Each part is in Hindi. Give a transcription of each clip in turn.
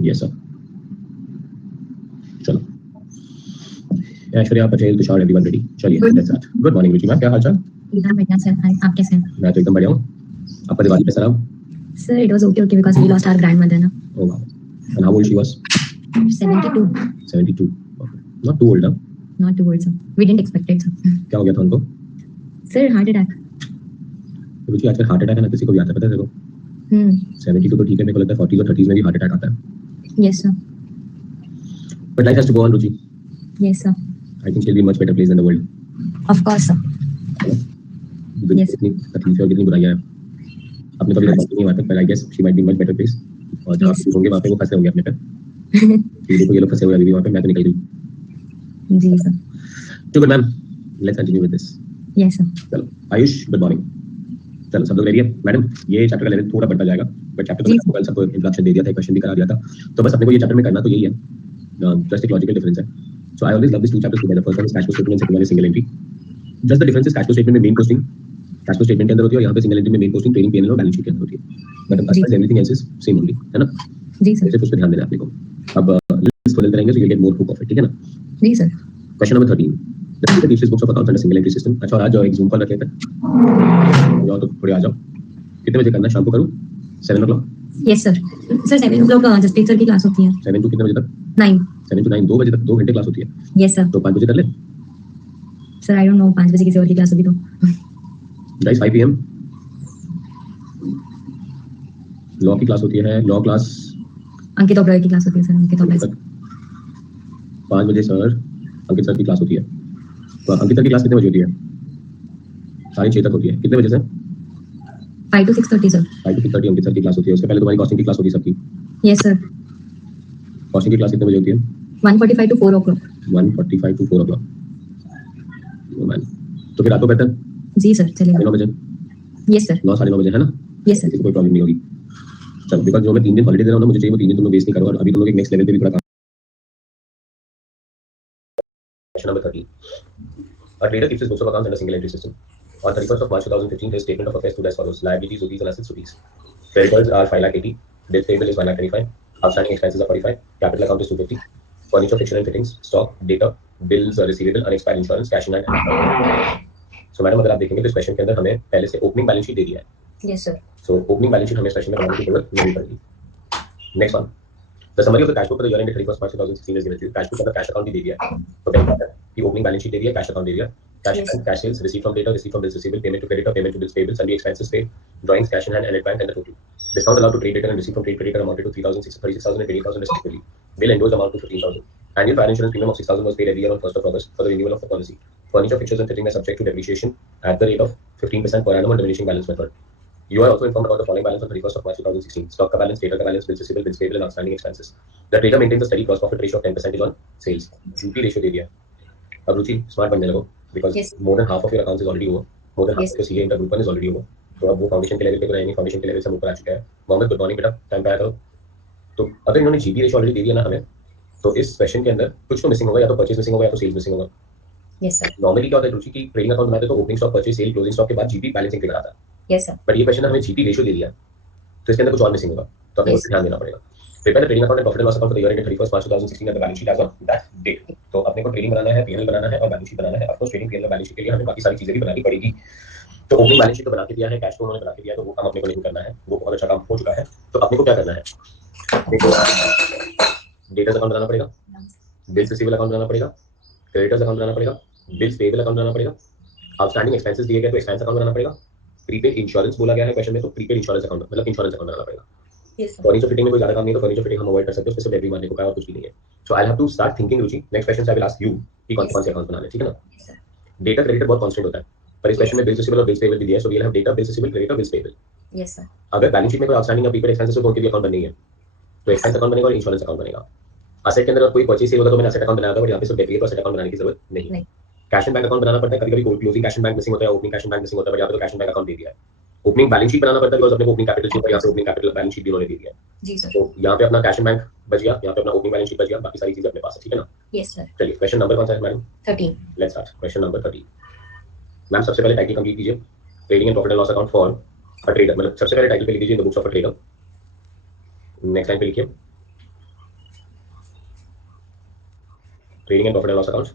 Yes sir. चलो ऐश्वर्या पटेल तुषार एवरीवन रेडी? चलिए let's start. Good morning Ruchi ma'am, क्या हाल चाल? एकदम बढ़िया सर, आप कैसे हैं? मैं तो एकदम बढ़िया हूँ। आपका दिवाली कैसा रहा? Sir it was okay because we lost our grandmother ना। Oh wow. And how old she was? 72. 72। Okay, not too old ना? Not too old sir. We didn't expect it sir. क्या हो गया था उनको? Sir heart attack. रुचि आजकल हार्ट अटैक ना किसी को भी आता है, पता है तेरे को? 72 तो ठीक है, मेरे को लगता है 40s और 30s में भी हार्ट अटैक आता है। Yes sir. But life has to go on, Ruchi. Yes sir. I think she'll be in much better place than the world. Of course sir. Yes. कितनी तकलीफ और कितनी बुराइयां हैं, अपने कभी बात नहीं हुआ था, पर I guess she might be in much better place. और जहाँ आप होंगे वहाँ पे वो फंसे होंगे अपने पे। देखो ये लोग फंसे हुए अभी भी वहाँ पे, मैं तो निकल गई। जी सर। तो good ma'am, let's continue with this. Yes sir. चलो आयुष, गुड मॉर्निंग। चलो सब लोग रेडी है? मैडम ये चैप्टर का लेवल थोड़ा बढ़ता जाएगा, बट चैप्टर तो आपको कल सबको इंट्रोडक्शन दे दिया था, एक क्वेश्चन भी करा दिया था, तो बस अपने को ये चैप्टर में करना तो यही है, जस्ट एक लॉजिकल डिफरेंस है। So I always love this two chapters together. First one is cash flow statement, second one is single entry. Just the difference is cash flow statement में main posting cash flow statement के अंदर होती है, और यहाँ पे सिंगल एंट्री में मेन पोस्टिंग ट्रेडिंग पी&एल और बैलेंस शीट के अंदर होती है, but otherwise everything else is same only, है ना? जी सर। सिर्फ उस पे ध्यान देना है आपने को। अब लिस्ट को करेंगे so you get more hook of it, ठीक है ना? जी sir. Question number 13, the teachers books of accounts under single entry system. अच्छा आज जाओ, एक जूम कॉल रख लेते हैं, जाओ तो थोड़े आ जाओ। कितने बजे करना है? शाम को करूं 7 o'clock? Yes sir. Sir 7 o'clock Jaspreet sir की क्लास होती है। 7 to कितने बजे तक? 9। 7 to 9, 2 बजे तक 2 घंटे क्लास होती है। Yes sir. तो 5 बजे कर ले। सर आई डोंट नो, 5 बजे किसी और की क्लास होगी तो। गाइस 5 PM लॉ की क्लास होती है, लॉ क्लास अंकित ओबराय की क्लास होती है सर, अंकित ओबराय। 5 बजे सर अंकित सर की क्लास होती है। तो अंकित सर की क्लास कितने बजे होती है? 6:30 तक होती है। कितने बजे से? 5 to 6:30 sir. 5 to 6:30 Ankit sir की क्लास होती है। उसके पहले तुम्हारी कॉस्टिंग की क्लास होती है सबकी। Yes sir. कॉस्टिंग की क्लास कितने बजे होती है? 1:45 to 4 o'clock। 1:45 to 4 o'clock। तो फिर रात को बेहतर? जी सर चलेगा। 9 बजे? Yes sir. 9 साढ़े 9 बजे, है ना? Yes sir. कोई प्रॉब्लम नहीं होगी। चलो बिकॉज़ जो मैं 3 दिन हॉलिडे दे रहा हूं ना, मुझे चाहिए वो 3 दिन तुम लोग वेस्ट नहीं करो, और अभी तुम लोग एक नेक्स्ट लेवल पे भी थोड़ा काम। Question number 13, a trader keeps his books of accounts under single entry system. On 31st of March 2015, his statement of affairs stood as follows: liabilities rupees and assets rupees. Creditors are 5,80,000, debt payable is 1,25,000, outstanding expenses are 45, capital account is 250, furniture, fixture and fittings, stock, data, bills receivable, unexpired insurance, cash in hand. So madam अगर आप देखेंगे तो इस क्वेश्चन के अंदर हमें पहले से ओपनिंग बैलेंस शीट दे दिया है। Yes sir. So opening balance sheet हमें इस क्वेश्चन में बनाने की जरूरत नहीं पड़ेगी। Next one, the summary of the cash flow for the year ended 31st March 2016 is given to you. Cash flow का कैश अकाउंट भी दे दिया है, तो क्या होता है कि ओपनिंग बैलेंस शीट दे दिया, कैश अकाउंट दे दिया, cash and cash sales, receive from debtor, receive from bills receivable, payment to creditor, payment to bills payable, sundry expenses paid, drawings, cash in hand and advance and the total discount allowed to trade debtor and receive from trade creditor amounted to 3,636,000 and 20,000 respectively. Bill endorsed amount to 15,000. Annual fire insurance premium of 6,000 was paid every year on 1st of August for the renewal of the policy. Furniture, fixtures and fittings are subject to depreciation at the rate of 15% per annum on diminishing balance method. You are also informed about the following balance on 31st of March 2016. Stock ka balance, data ka balance, bills receivable, bills payable and outstanding expenses. The trader maintains a steady gross profit ratio of 10% on sales. GP ratio दे दिया। अब रुचि स्मार्ट बनने लगो, because more than half of your accounts is already over. More than half of your CA intergroup one is already over. तो अब वो फाउंडेशन के लेवल पे तो रहेंगे, फाउंडेशन के लेवल से ऊपर आ चुका है। मोहम्मद गुड मॉर्निंग बेटा, टाइम पे आया करो। तो अगर इन्होंने जीपी रेशियो ऑलरेडी दे दिया ना हमें, तो इस क्वेश्चन के अंदर कुछ तो मिसिंग होगा, या तो परचेज मिसिंग होगा या तो सेल्स मिसिंग होगा। Yes sir. नॉर्मली क्या होता है रुचि की ट्रेडिंग अकाउंट बनाते तो opening stock, purchase, sale, closing stock के बाद जीपी बैलेंसिंग फिगर आता है। Yes sir. बट ये क्वेश्चन हमें जीपी रेशियो दे दिया, तो इसके अंदर कुछ और मिसिंग होगा, तो हमें ध्यान देना पड़ेगा। Prepare the trading account and profit and loss account for the year ended 31st March 2016 at the balance sheet as on that date. तो अपने को ट्रेडिंग बनाना है, पीएनएल बनाना है और बैलेंस शीट बनाना है। Of course trading, PNL, balance sheet के लिए हमें बाकी सारी चीजें भी बनानी पड़ेगी। तो ओपनिंग बैलेंस शीट तो बना के दिया है, कैश फ्लो उन्होंने बना के दिया है, तो वो काम अपने को नहीं करना है, वो बहुत अच्छा काम हो चुका है। तो अपने को क्या करना है, देखो डेटर्स अकाउंट बनाना पड़ेगा, बिल्स रिसीवेबल अकाउंट बनाना पड़ेगा, क्रेडिटर्स अकाउंट बनाना पड़ेगा, बिल्स पेएबल अकाउंट बनाना पड़ेगा, आउटस्टैंडिंग एक्सपेंसेस दिए गए तो एक्सपेंस अकाउंट बनाना पड़ेगा, प्रीपेड इंश्योरेंस बोला गया है क्वेश्चन में, तो प्रीपेड इंश्योरेंस अकाउंट मतलब इंश्योरेंस अकाउंट बनाना पड़ेगा। फर्नीचर फिटिंग में कोई ज्यादा काम नहीं है, तो फर्नीचर फिटिंग हम अवॉइड कर सकते हैं, उसमें सिर्फ एवरी मंथ को का और कुछ भी नहीं है। So I have to start thinking Ruchi, next question I will ask you कि कौन से अकाउंट बनाने हैं, ठीक है ना? डेटा क्रेडिटर बहुत कांस्टेंट होता है, पर इस क्वेश्चन में बिल्स रिसीवेबल और बिल्स पेएबल भी दिया है, so we will have data, bills receivable, creditor, bills payable. Yes sir. अगर बैलेंस शीट में कोई आउटस्टैंडिंग या प्रीपेड एक्सपेंसेस तो उनके भी अकाउंट बननी है, तो एक्सपेंस अकाउंट बनेगा और इंश्योरेंस अकाउंट बनेगा। असेट के अंदर कोई परचेज सेल होता तो मैंने असेट अकाउंट बनाया था, बट यहाँ पे सिर्फ डेबिट और असेट अकाउंट बनाने की जरूरत नहीं। कैश एंड बैंक अकाउंट बनाना पड़ता है, कभी-कभी closing cash and bank missing होता है, opening cash and bank missing होता है, बट यहाँ पे तो कैश एंड बैंक अकाउंट दे दिया है। ओपनिंग बैलेंस शीट बनाना पड़ता है, बिकॉज़ अपने को ओपनिंग कैपिटल चाहिए, यहाँ पे ओपनिंग कैपिटल बैलेंस शीट भी उन्होंने दे दिया है। जी सर। तो यहाँ पे अपना कैश एंड बैंक बच गया, यहाँ पे अपना ओपनिंग बैलेंस शीट बच गया, बाकी सारी चीजें अपने पास है, ठीक है ना? Yes sir. चलिए क्वेश्चन नंबर कौन सा है madam? 13। Let's start question number 13। Ma'am सबसे पहले टाइटल कंप्लीट कीजिए, trading and profit and loss account for a trader, मतलब सबसे पहले टाइटल पे लिख दीजिए in the books of a trader. Next line पे लिखिए Trading and profit and loss account.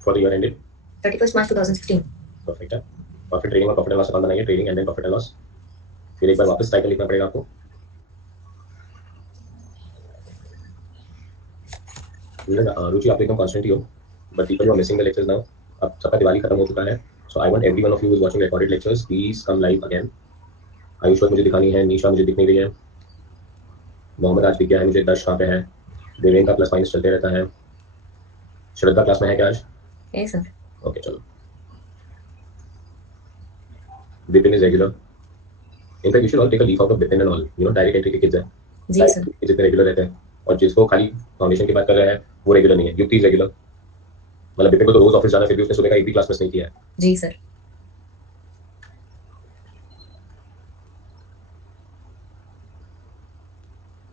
For the year ended 31st March 2016. Perfect है। और फिर ट्रेडिंग और प्रॉफिट एंड लॉस अकाउंट बनाइए, trading and then profit and loss. फिर एक बार वापस साइकिल लिखना पड़ेगा आपको। रुचि आप एकदम कॉन्स्टेंट ही हो, but people you are missing the lectures now. अब सबका दिवाली खत्म हो चुका है, so I want everyone of you is watching recorded lectures, please come live again. Ayush मुझे दिखानी है, निशा मुझे दिख नहीं रही है, मोहम्मद आज दिख गया है मुझे, दर्श कहाँ पे है, देवेन का प्लस माइनस चलते रहता है। श्रद्धा क्लास में है क्या आज? Yes, sir. ओके चलो। Vipin is regular. In fact, you should all take a leaf out of Bipin and all. You know, direct entry के kids हैं। जी सर। जितने रेगुलर रहते हैं, और जिसको खाली फाउंडेशन की बात कर रहा है वो रेगुलर नहीं है। युक्ति इज रेगुलर। मतलब बिपिन को तो रोज ऑफिस जाना, फिर भी उसने सुबह का एक भी क्लास मिस नहीं किया है। जी सर।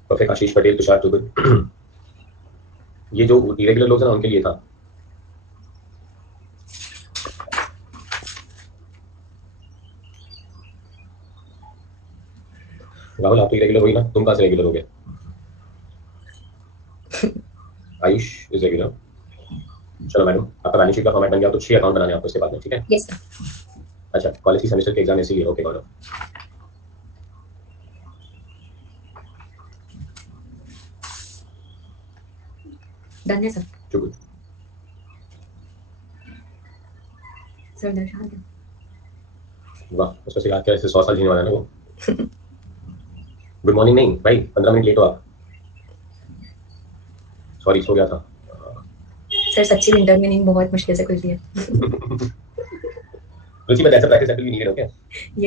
परफेक्ट। आशीष पटेल, तुषार चुगल। ये जो इरेगुलर लोग हैं ना, उनके लिए था। राहुल आप तो इरेगुलर हो ही ना, तुम कहाँ से रेगुलर हो गए? Ayush is regular. चलो मैडम, आपका बैलेंस शीट का फॉर्मेट बन गया, तो 6 अकाउंट बनाने हैं आपको इसके बाद में, ठीक है? Yes sir. अच्छा, कॉलेज की सेमेस्टर के एग्जाम ऐसे ही है। Okay God. डन है सर। चुगल सर दर्शान है। वाह, उसको सिखा के ऐसे 100 साल जीने वाला है ना वो। गुड मॉर्निंग नहीं भाई, 15 मिनट लेट हो आप। सॉरी, सो गया था। सर सच्ची विंटर में नींद बहुत मुश्किल से खुलती है। रुचि बट ऐसा practice actually needed, okay?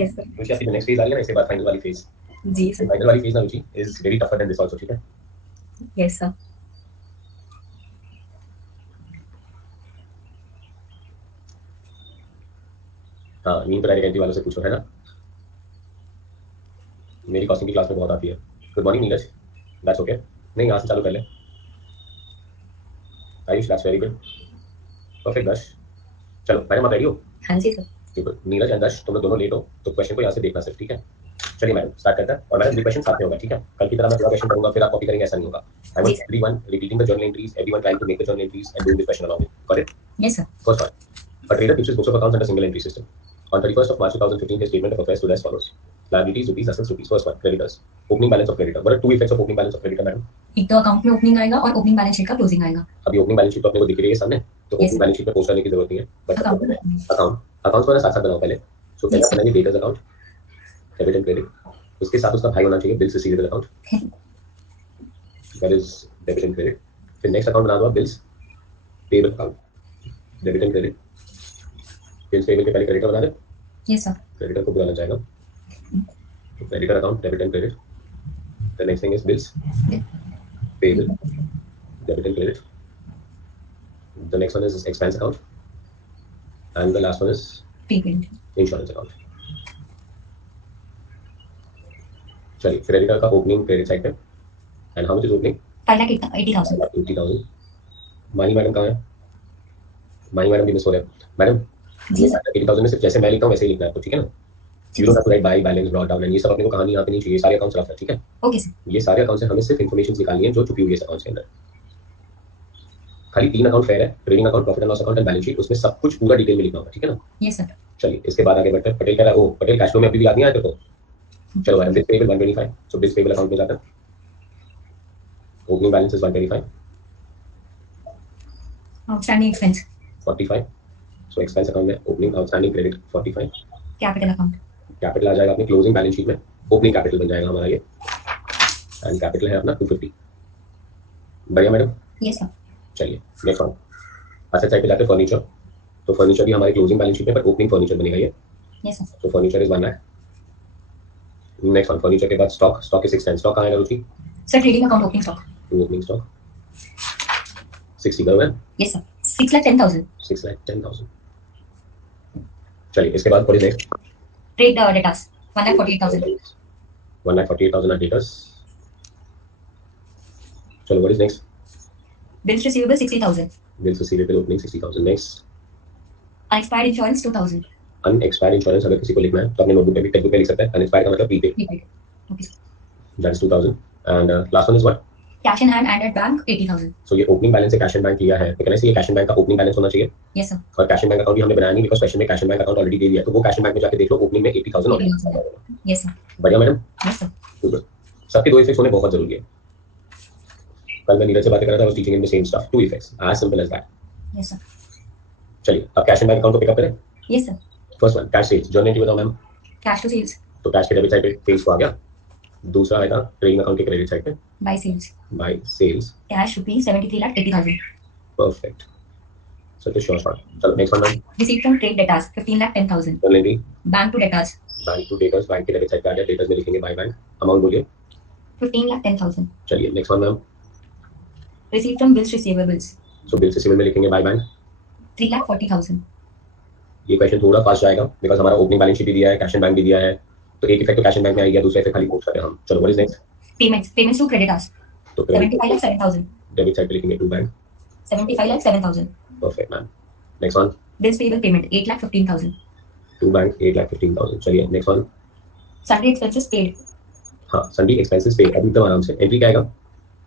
Yes sir. Ruchi आपकी नेक्स्ट फेज आ रही है ना, इसके बाद फाइनल वाली फेज। जी सर। फाइनल वाली फेज ना Ruchi is very tougher than this also, ठीक है? Yes sir. हाँ, नींद तो डायरेक्ट एंट्री वालों से पूछो, है ना? मेरी कॉस्टिंग की क्लास में बहुत आती है। Good morning Neeraj, that's okay. नहीं, यहाँ से चालू कर ले। Ayush, that's very good. Perfect दर्श। चलो मैडम आप रेडी हो? हाँ जी सर। ठीक है, नीरज एंड दर्श तुम लोग दोनों लेट हो, तो क्वेश्चन को यहाँ से देखना सिर्फ, ठीक है? चलिए मैडम स्टार्ट करते हैं, और मैडम ये क्वेश्चन साथ में होगा, ठीक है? कल की तरह मैं पूरा क्वेश्चन करूंगा, फिर आप कॉपी करेंगे, ऐसा नहीं होगा। I want everyone repeating the journal entries, everyone trying to make the journal entries and doing this question along with, got it? Yes sir. First one, a trader keeps his books of accounts under single entry system. On 31st of March 2015, his statement of affairs stood as follows. Liabilities rupees, assets rupees. First one, creditors. Opening balance of creditor. What are two effects of opening balance of creditor, madam? एक तो अकाउंट में ओपनिंग आएगा और ओपनिंग बैलेंस शीट का क्लोजिंग आएगा। अभी ओपनिंग बैलेंस शीट तो अपने को दिख रही है सामने, तो Yes, ओपनिंग बैलेंस शीट में पोस्ट करने की जरूरत नहीं है, बट अकाउंट अकाउंट्स को ना साथ साथ बनाओ पहले। सो पहले Yes. बनाइए debtors account, debit and credit. उसके साथ उसका भाई होना चाहिए bills receivable account, that is debit and credit. फिर नेक्स्ट अकाउंट बना दो bills payable account, debit and credit. Bills payable के पहले क्रेडिटर बना दे। Yes sir. क्रेडिटर को बुलाना चाहेगा, creditor account, debit and credit. The next thing is bills, payable, debit and credit. The next one is expense account, and the last one is payment. insurance account. चलिए, creditor का opening credit side पे, and how much is opening? 5,80,000। 80,000. मानी मैडम कहाँ है? मानी मैडम भी मिस हो रहे हैं। मैडम जी सर। 80,000 में सिर्फ जैसे मैं लिखता हूँ वैसे ही लिखना है आपको, ठीक है ना? You don't have to write buy, balance, draw down, and ये सब अपने को कहानी यहाँ पे नहीं चाहिए, सारे अकाउंट्स रफ है, ठीक है? Okay sir. ये सारे अकाउंट से हमें सिर्फ इन्फॉर्मेशन निकालनी है जो छुपी हुई है अकाउंट्स के अंदर। खाली 3 अकाउंट फेयर है, trading account, profit and loss account and balance sheet, उसमें सब कुछ पूरा डिटेल में लिखना होगा, ठीक है ना? Yes sir. चलिए इसके बाद आगे बढ़ते हैं। पटेल कह रहा है, ओ पटेल कैश फ्लो में अभी भी याद नहीं आया तेरे को? चलो madam, bill payable 125, so bill payable account में जाता है। Opening balance is 125, outstanding expense 45, so expense account में opening outstanding credit 45। Capital account. Capital आ जाएगा अपनी क्लोजिंग बैलेंस शीट में, ओपनिंग कैपिटल बन जाएगा हमारा ये, एंड कैपिटल है अपना 250। बढ़िया मैडम? Yes sir. चलिए नेक्स्ट वन, असेट साइड पे जाते हैं फर्नीचर। तो फर्नीचर भी हमारी क्लोजिंग बैलेंस शीट में, पर ओपनिंग फर्नीचर बनेगा ये। Yes sir. So furniture is 1 lakh. Next one, furniture के बाद stock, stock is 610. Stock कहाँ आएगा Ruchi? Sir trading account opening stock. Opening stock 60 crore है। Yes sir. 6,10,000। 6,10,000। चलिए इसके बाद what is next? Trade debtors 1,48,000। 1,48,000 are debtors. चलो what is next? Bills receivable 60,000। Bills receivable opening 60,000. Next, unexpired insurance 2,000। Unexpired insurance अगर किसी को लिखना है तो अपने नोटबुक पे भी टेक्निक पे लिख सकता है. अनएक्सपायर्ड का मतलब prepaid. Prepaid. Okay, sir. That is 2000. And last one is what? Cash in hand and at bank 80,000. So ये ओपनिंग बैलेंस से कैश एंड बैंक लिया है तो कहना चाहिए कैश एंड बैंक का ओपनिंग बैलेंस होना चाहिए. Yes, sir. और कैश एंड बैंक अकाउंट भी हमने बनाया नहीं बिकॉज क्वेश्चन में cash and bank account already दे दिया है तो वो कैश एंड बैंक में जाके देख लो ओपनिंग में 80,000 ऑलरेडी. Yes, sir. बढ़िया मैडम. Yes, sir. गुड. सबके दो इफेक्ट्स होने बहुत जरूरी है. कल मैं नीरज से बात कर रहा था, I was teaching in the same stuff. Two effects as simple as that. Yes, sir. चलिए अब कैश एंड बैंक अकाउंट को पिकअप करें. Yes, sir. First one cash sales. Journal entry बताओ मैम. Cash to sales. तो कैश के डेबिट साइड पे सेल्स को आ गया. दूसरा आएगा ट्रेडिंग अकाउंट के क्रेडिट साइड पे By sales. By sales. Cash rupees 73,80,000. Perfect. So तो श्योर शॉट. चलो next one ma'am. Receipt from trade debtors 15,10,000. Journal entry. Bank to debtors bank to debtors. Bank के डेबिट साइड पे आ गया. डेटर्स में लिखेंगे बाय बैंक. अमाउंट बोलिए. 15,10,000. चलिए next one ma'am. Receipt from bills receivables so bill receivable में लिखेंगे बाय बैंक. 3,40,000. ये क्वेश्चन थोड़ा फास्ट जाएगा बिकॉज हमारा ओपनिंग बैलेंस शीट भी दिया है, कैश एंड बैंक भी दिया है. तो एक इफेक्ट तो कैश एंड बैंक में आएगा, दूसरा इफेक्ट खाली पोस्ट कर रहे हैं हम. चलो what is next? Payments to creditors तो 75,07,000. डेबिट साइड पे लिखेंगे to bank. 75,07,000. Perfect ma'am. Next one. Bills payable payment 8,15,000. To bank 8,15,000. चलिए next one. Sundry expenses paid. हाँ सन्डी एक्सपेंसेस पे. अभी एकदम आराम से एंट्री क्या आएगा?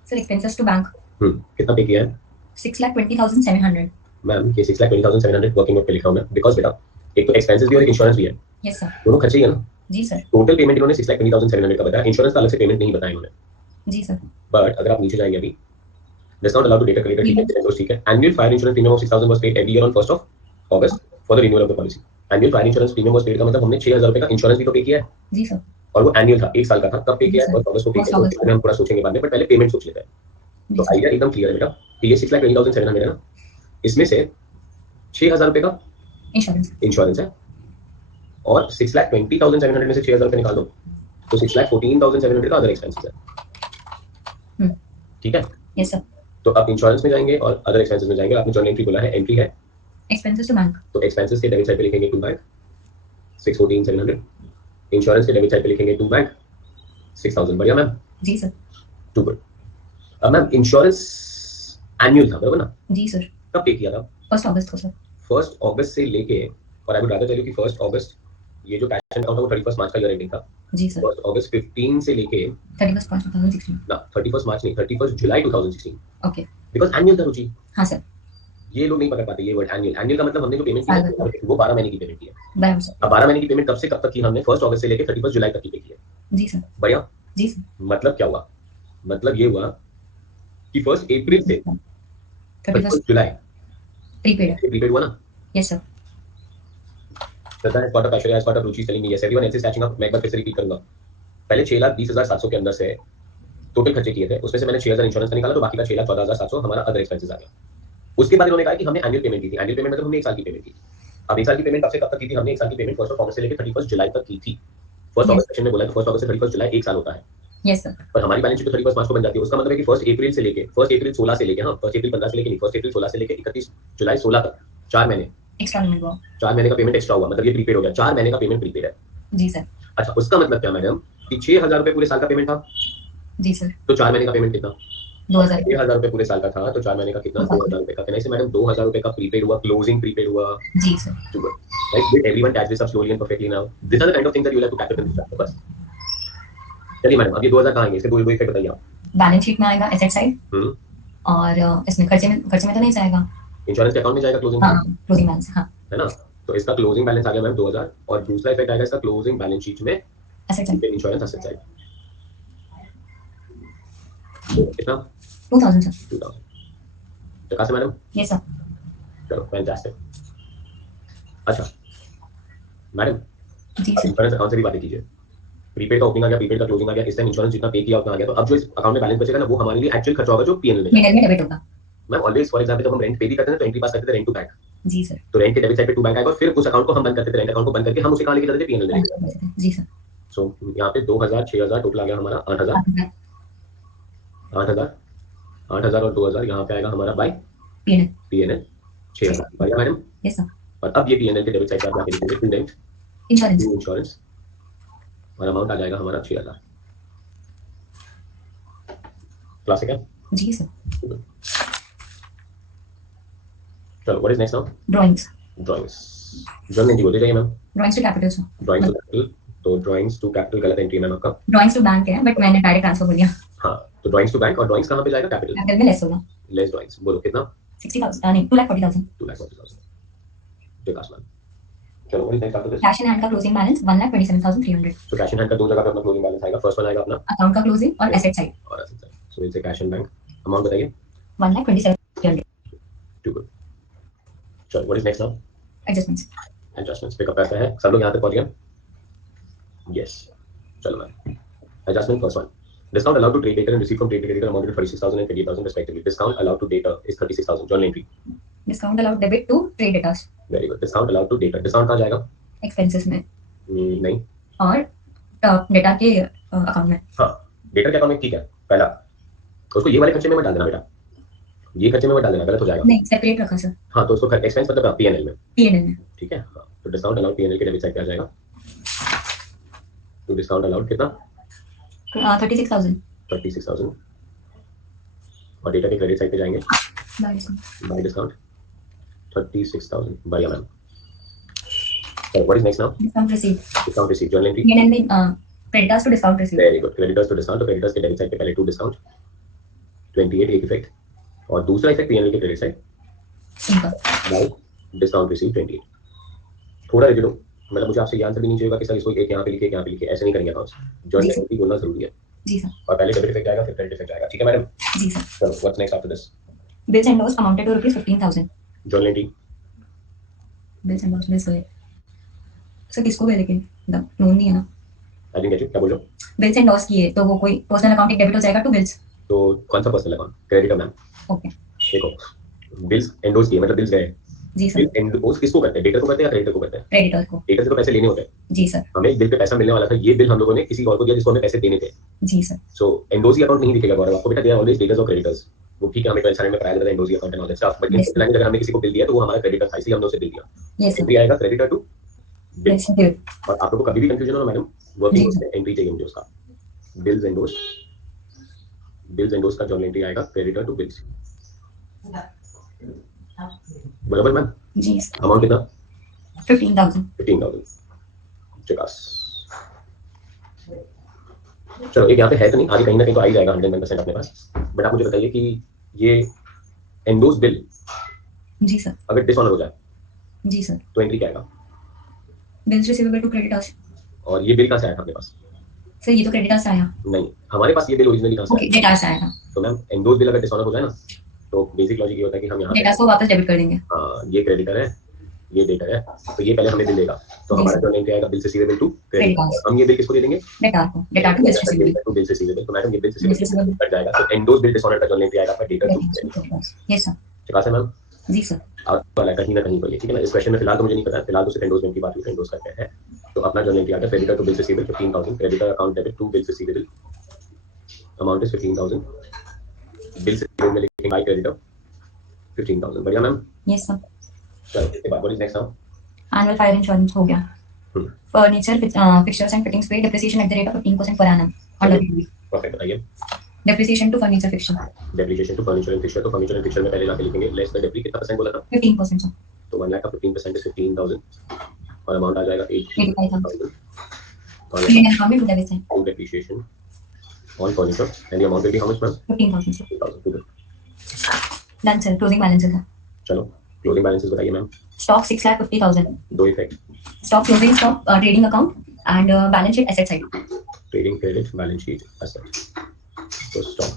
Sir, expenses to bank कितना पे किया है 6,20,700. मैम? ये 6,20,700 वर्किंग नोट पे लिखा हूं मैं बिकॉज बेटा एक तो एक्सपेंसेस भी और एक इंश्योरेंस भी है. Yes, sir. दोनों खर्चे ही है ना. जी सर. टोटल पेमेंट इन्होंने 6,20,700 का बताया. इंश्योरेंस का अलग से पेमेंट नहीं बताया इन्होंने. जी सर. बट अगर आप नीचे जाएंगे अभी Does not allow to data creditor. ठीक है. Annual fire insurance premium of 6,000 was paid every year on 1st of August for the renewal of the policy. Annual fire insurance premium was paid का मतलब हमने 6,000 रुपए का इंश्योरेंस भी तो पे किया है. जी सर. और वो एनुअल था, 1 साल का था. कब पे किया है? 1 अगस्त को पे किया है. हम पूरा सोचेंगे बाद में, बट पहले पेमेंट सोच लेते हैं. तो आइडिया एकदम क्लियर है बेटा कि ये 6,20,700 है ना, इसमें से 6,000 रुपए का इंश्योरेंस है और 6,20,700 में से 6,000 रुपए निकाल दो तो 6,14,700 का अदर एक्सपेंसेस है. ठीक है. Yes sir. तो आप इंश्योरेंस में जाएंगे और अदर एक्सपेंसेस में जाएंगे. आपने जर्नल एंट्री बोला है, एंट्री है एक्सपेंसेस टू बैंक. तो एक्सपेंसेस के डेबिट साइड पे लिखेंगे टू बैंक 6,14,700. इंश्योरेंस के डेबिट साइड पे लिखेंगे टू बैंक 6,000. बढ़िया मैम. जी सर. Too good. अब मैम इंश्योरेंस एनुअल था बराबर ना? जी सर. कब पे किया था? 1 अगस्त को सर. 1 अगस्त से लेके, और I would rather tell you कि 1 अगस्त ये जो कैश एंड अकाउंट था वो 31 मार्च का ईयर एंडिंग था. जी सर. 1 अगस्त 15 से लेके 31 मार्च 2016. ना 31 मार्च नहीं, 31 जुलाई 2016. ओके. बिकॉज एनुअल था रुचि. हाँ सर. ये लोग नहीं पकड़ पाते ये वर्ड एनुअल. एनुअल का मतलब हमने जो पेमेंट की वो 12 महीने की पेमेंट की है. बराबर सर. अब 12 महीने की पेमेंट कब से कब तक की हमने? 1 अगस्त से लेके 31 जुलाई तक की पे की है. जी सर. बढ़िया. जी सर. मतलब क्या हुआ? मतलब ये हुआ कि 1 अप्रैल से 31 जुलाई प्रीपेड हुआ ना. Yes sir. As part of Ashwarya, as part of Ruchi is telling me, yes, everyone else is catching up. मैं एक बार फिर से रिपीट करूंगा. पहले 6,20,700 के अंदर से टोटल खर्चे किए थे, उसमें से मैंने 6,000 इंश्योरेंस का निकाला तो बाकी का 6,14,700 हमारा अदर एक्सपेंसेस आ गया. उसके बाद इन्होंने कहा कि हमने एनुअल पेमेंट की थी. एनुअल पेमेंट मतलब हमने 1 साल की पेमेंट की. अब 1 साल की पेमेंट कब से कब तक की थी? हमने 1 साल की पेमेंट 1 अगस्त से लेकर 31 जुलाई तक की थी. 1 अगस्त सेक्शन में बोला है 1 अगस्त से 31 जुलाई 1 साल होता है. Yes sir. पर हमारी बैलेंस शीट तो 31 मार्च को बन जाती है. उसका मतलब है कि 1 अप्रैल से लेके 1 अप्रैल 16 से लेके, हाँ 1 अप्रैल 15 से लेके नहीं, 1 अप्रैल 16 से लेके 31 जुलाई 16 तक 4 महीने एक्स्ट्रा पेमेंट हुआ. 4 महीने का पेमेंट एक्स्ट्रा हुआ, मतलब ये प्रीपेड हो गया. 4 महीने का पेमेंट प्रीपेड है. जी सर. अच्छा, उसका मतलब क्या मैडम कि 6,000 रुपए पूरे साल का पेमेंट था. जी सर. तो 4 महीने का पेमेंट कितना? 2,000. 6,000 रुपए पूरे साल का था तो 4 महीने का कितना? 2,000 रुपए का. कहना इसे मैडम 2,000 रुपए का प्रीपेड हुआ, क्लोजिंग प्रीपेड हुआ. जी sir. Right. Did everyone catch this up slowly and perfectly now? These are the kind of things that you will have to catch up in this chapter. बस. चलिए मैडम, अब ये 2,000 कहाँ आएंगे? इसके दो इफेक्ट बताइए आप. बैलेंस शीट में आएगा एसेट साइड और इसमें खर्चे में तो नहीं जाएगा. इंश्योरेंस के अकाउंट में जाएगा क्लोजिंग. हाँ, क्लोजिंग बैलेंस. हाँ है ना. तो इसका क्लोजिंग बैलेंस आ गया मैम 2,000 और दूसरा इफेक्ट आएगा इसका क्लोजिंग बैलेंस शीट में asset side. Insurance asset side. कितना? 2,000 सर. 2,000. तो कहाँ से मैडम? Yes sir. चलो फैंटास्टिक. अच्छा मैडम, जी सर. इंश्योरेंस अकाउंट से भी बातें कीजिए. प्रीपेड का ओपनिंग आ गया, प्रीपेड का क्लोजिंग आ गया. इस टाइम इंश्योरेंस जितना पे किया उतना आ गया. तो अब जो इस अकाउंट में बैलेंस बचेगा ना वो हमारे लिए एक्चुअल खर्चा होगा जो पीएनएल में डेबिट होगा. मैम ऑलवेज फॉर एग्जांपल जब हम रेंट पे भी करते हैं तो एंट्री पास करते थे रेंट टू बैंक. जी सर. तो रेंट के डेबिट साइड पे टू बैंक आएगा और फिर उस अकाउंट को हम बंद करते थे. रेंट अकाउंट को बंद करके हम उसे कहां लेके जाते थे? पीएनएल में लेके जाते थे. जी सर. सो यहां पे 2,000 6,000 टोटल आ गया हमारा 8,000 8,000 8,000 और 2,000 यहां पे आएगा हमारा बाय पीएनएल 6,000. बढ़िया मैडम. Yes sir. और अब ये पीएनएल के डेबिट साइड पे आके लिखेंगे टू रेंट इंश्योरेंस और अमाउंट आ जाएगा हमारा 6,000. क्लासिक है. जी सर. चलो what is next now? Drawings. Drawings journal entry बोलते जाइए ma'am. Drawings to capital so drawings to capital, तो ड्राइंग्स टू कैपिटल गलत एंट्री है मैम आपका। ड्राइंग्स टू बैंक है बट मैंने डायरेक्ट ट्रांसफर बोल दिया। हाँ, तो ड्राइंग्स टू बैंक, और ड्राइंग्स कहाँ पे जाएगा? कैपिटल। कैपिटल में लेस होगा। लेस ड्राइंग्स बोलो कितना? 60,000 नहीं 2,40,000। 2,40,000 विकास मैम। चलो what is next after this? Cash in hand का क्लोजिंग बैलेंस 1,27,300। तो कैश इन हैंड का दो जगह पे अपना क्लोजिंग बैलेंस आएगा। फर्स्ट वन आएगा अपना अकाउंट का क्लोजिंग और एसेट साइड। और asset side. So it's a cash in bank. Amount बताइए। 1,27,300। Too good. चलो what is next now? Adjustments. Adjustments pick up करते हैं। सब लोग यहाँ तक पहुंच गए? यस। चलो ma'am, adjustment first one. Discount allowed to trade debtor and receipt from trade debtor amounted to 46,000 and 28,000 respectively. Discount allowed to debtor is 36,000. Journal entry. Discount allowed debit to trade debtors. Very good. Discount allowed to debtor. Discount कहाँ जाएगा? एक्सपेंसेस में नहीं। और डेटा के अकाउंट में। हाँ, डेटर के अकाउंट में ठीक है। पहला उसको ये वाले खर्चे में मत डाल देना बेटा, ये खर्चे में मत डाल देना, गलत हो जाएगा। नहीं सेपरेट रखा सर। हाँ, तो उसको एक्सपेंस मतलब पीएनएल में। पीएनएल में ठीक है। हाँ, तो डिस्काउंट अलाउड पीएनएल के डेबिट साइड पे आ जाएगा। तो डिस्काउंट अलाउड कितना? 36,000। 36,000 और डेटा के क्रेडिट साइड पे जाएंगे बाय डिस्काउंट 36,000। बढ़िया ma'am. So what is next now? Discount receive. Discount receipt. Journal entry. PNL में creditors to discount receive. Very good. Creditors to discount, तो creditors के डेबिट साइड पे पहले टू डिस्काउंट 28 एक इफेक्ट, और दूसरा इफेक्ट पीएनएल के credit side by discount receive 28। थोड़ा रिविजन, मतलब मुझे आपसे ये आंसर भी नहीं चाहिए कि सर इसको एक यहाँ पे लिखे, एक यहाँ पे लिखे, ऐसे नहीं करेंगे अकाउंट्स। जर्नल एंट्री बोलना जरूरी है। जी सर। और पहले डेबिट इफेक्ट आएगा फिर क्रेडिट इफेक्ट आएगा। ठीक है मैडम? जी सर। चलो what's next after this? Bills and loss amounted to ₹15,000। Journal entry. Bills and loss bills गए सर, किसको गए लेकिन मतलब नोन नहीं है ना। आई थिंक क्या बोल रहे हो? बिल्स एंड लॉस किए तो वो कोई पर्सनल अकाउंट एक डेबिट हो जाएगा टू बिल्स। तो कौन सा personal account? Credit ma'am. Okay देखो, बिल्स एंडोस किए मतलब बिल्स गए। जी सर। बिल एंडोस किसको करते हैं? डेटर को करते हैं या क्रेडिटर को करते हैं? क्रेडिटर को। डेटर से तो पैसे लेने होते हैं। जी सर। हमें एक बिल पे पैसा मिलने वाला था, ये बिल हम लोगों ने किसी और को दिया जिसको हमें पैसे देने थे। जी सर। सो एंडोसी अकाउंट नहीं दिखेगा गौरव आपको बेटा, दे आर ऑलवेज डेटर्स और क्रेडिटर्स। वो ठीक है, हमें असाइनमेंट में पढ़ाया जाता है एंडोसी account and all that stuff, but Yes, sir. अगर हमने किसी को बिल दिया तो वो हमारा क्रेडिटर था, इसलिए हमने उसे बिल दिया। Yes sir. एंट्री आएगा creditor to bill. Yes sir. और आप लोगों को कभी भी कंफ्यूजन हो ना मैडम, वर्किंग जी, में एंट्री चाहिए मुझे उसका। बिल्स एंडोस, बिल्स एंडोस का जर्नल एंट्री आएगा क्रेडिटर टू बिल्स। बराबर मैम? जी सर। अमाउंट कितना? 15,000। 15,000। विकास। चलो एक यहाँ पे है तो नहीं, आगे कहीं ना कहीं तो आ ही जाएगा 100% अपने पास। बट आप मुझे बताइए कि ये एंडोस बिल जी सर। अगर डिसऑनर हो जाए जी सर। तो एंट्री क्या आएगा? Bills receivable to creditors. और ये बिल कहाँ से आया था अपने पास? सर ये तो क्रेडिटर्स आया। नहीं, हमारे पास ये बिल ओरिजिनली कहाँ से ओके आया? डेटास आया। तो मैम एंडोस बिल अगर डिसऑनर हो जाए ना, तो बेसिक लॉजिक ये होता है कि हम यहाँ डेटास को वापस डेबिट कर देंगे। हाँ, ये क्रेडिटर है, ये डेटर है, तो ये पहले हमें बिल देगा, तो जी हमारा सर। जो एंट्री आएगा bill receivable to credit. Creditors. हम ये बिल किसको दे देंगे? डेटा को data to bills receivable. To bill receivable. तो मैडम ये bill Bills receivable receivable. Cut जाएगा, तो एंडोस बिल डिसऑनर का जो एंट्री आएगा debtor to credit. Yes sir. ठीक है मैम? जी सर। आप वाला कहीं ना कहीं पर ये, ठीक है ना? इस क्वेश्चन में फिलहाल तो मुझे नहीं पता है, फिलहाल तो सिर्फ एंडोसमेंट की बात हुई, एंडोस करते हैं। तो अपना जो एंट्री आएगा creditor to bill receivable 15,000, creditor account debit to bill receivable, amount is 15,000, bill receivable में लिखेंगे बाय क्रेडिटर 15,000। बढ़िया मैम? Yes sir. चलो इसके बाद what is next now? Annual fire insurance हो गया। फर्नीचर फिक्सचर्स एंड फिटिंग्स पे depreciation at the rate of 15% per annum under the perfect. बताइए। Depreciation to furniture fixture depreciation to furniture and fixture, तो फर्नीचर एंड फिक्सचर में पहले जाके लिखेंगे लेस द डेप्री, कितना परसेंट बोला था? 15% सर। तो 1 लाख का 15% इज 15,000 और अमाउंट आ जाएगा 85,000 और account debit side to depreciation on furniture and the amount will be how much ma'am? 15,000 sir. 15,000। Done sir. Closing balances है। चलो क्लोजिंग बैलेंसेस बताइए मैम। स्टॉक 6,50,000। दो effect, stock closing stock trading account and balance sheet asset side. Trading credit balance sheet asset. तो स्टॉक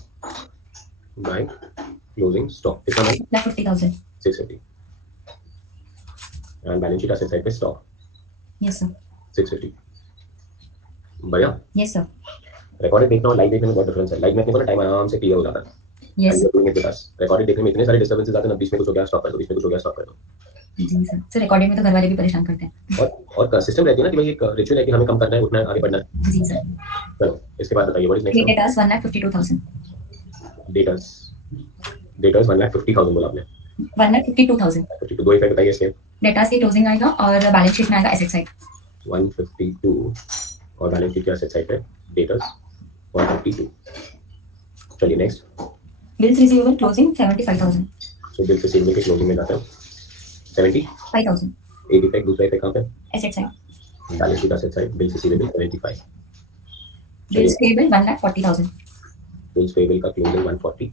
बाय क्लोजिंग स्टॉक कितना ma'am? 6,50,000। 650 and balance sheet asset side पे स्टॉक यस सर। 650। बढ़िया। Yes sir. रिकॉर्डेड देखना और लाइव देखने में बहुत डिफरेंस है। लाइव में अपने को ना टाइम आराम से क्लियर हो जाता है। यस रिकॉर्डेड देखने में इतने सारे डिस्टर्बेंसेस आते हैं ना, बीच में कुछ हो गया स्टॉप कर दो, बीच में कुछ हो गया स्टॉप कर दो। जी सर। सर रिकॉर्डिंग में तो घर वाले भी परेशान करते हैं। और सिस्टम रहती है ना कि भाई एक रिचुअल है कि हमें कम करना है, उठना है, आगे बढ़ना है। जी सर। चलो इसके बाद बताइए what is next? Datas 1,52,000। Debtors, debtors 1,50,000 बोला आपने? 1,52,000। 52 दो इफेक्ट बताइए इसके। डेटास की क्लोजिंग आएगा और बैलेंस शीट में आएगा एसेट साइड 152 और बैलेंस शीट के एसेट साइड पे डेटर्स 152। चलिए नेक्स्ट। Bills receivable closing 75,000। सो बिल रिसीवेबल के क्लोजिंग में जाते हैं 70, 5,000. एक इफेक्ट, दूसरा इफेक्ट कहाँ पे? Asset side. Balance sheet asset side, bills receivable 75, Bills payable 1,40,000. Bills payable का क्लोजिंग 140,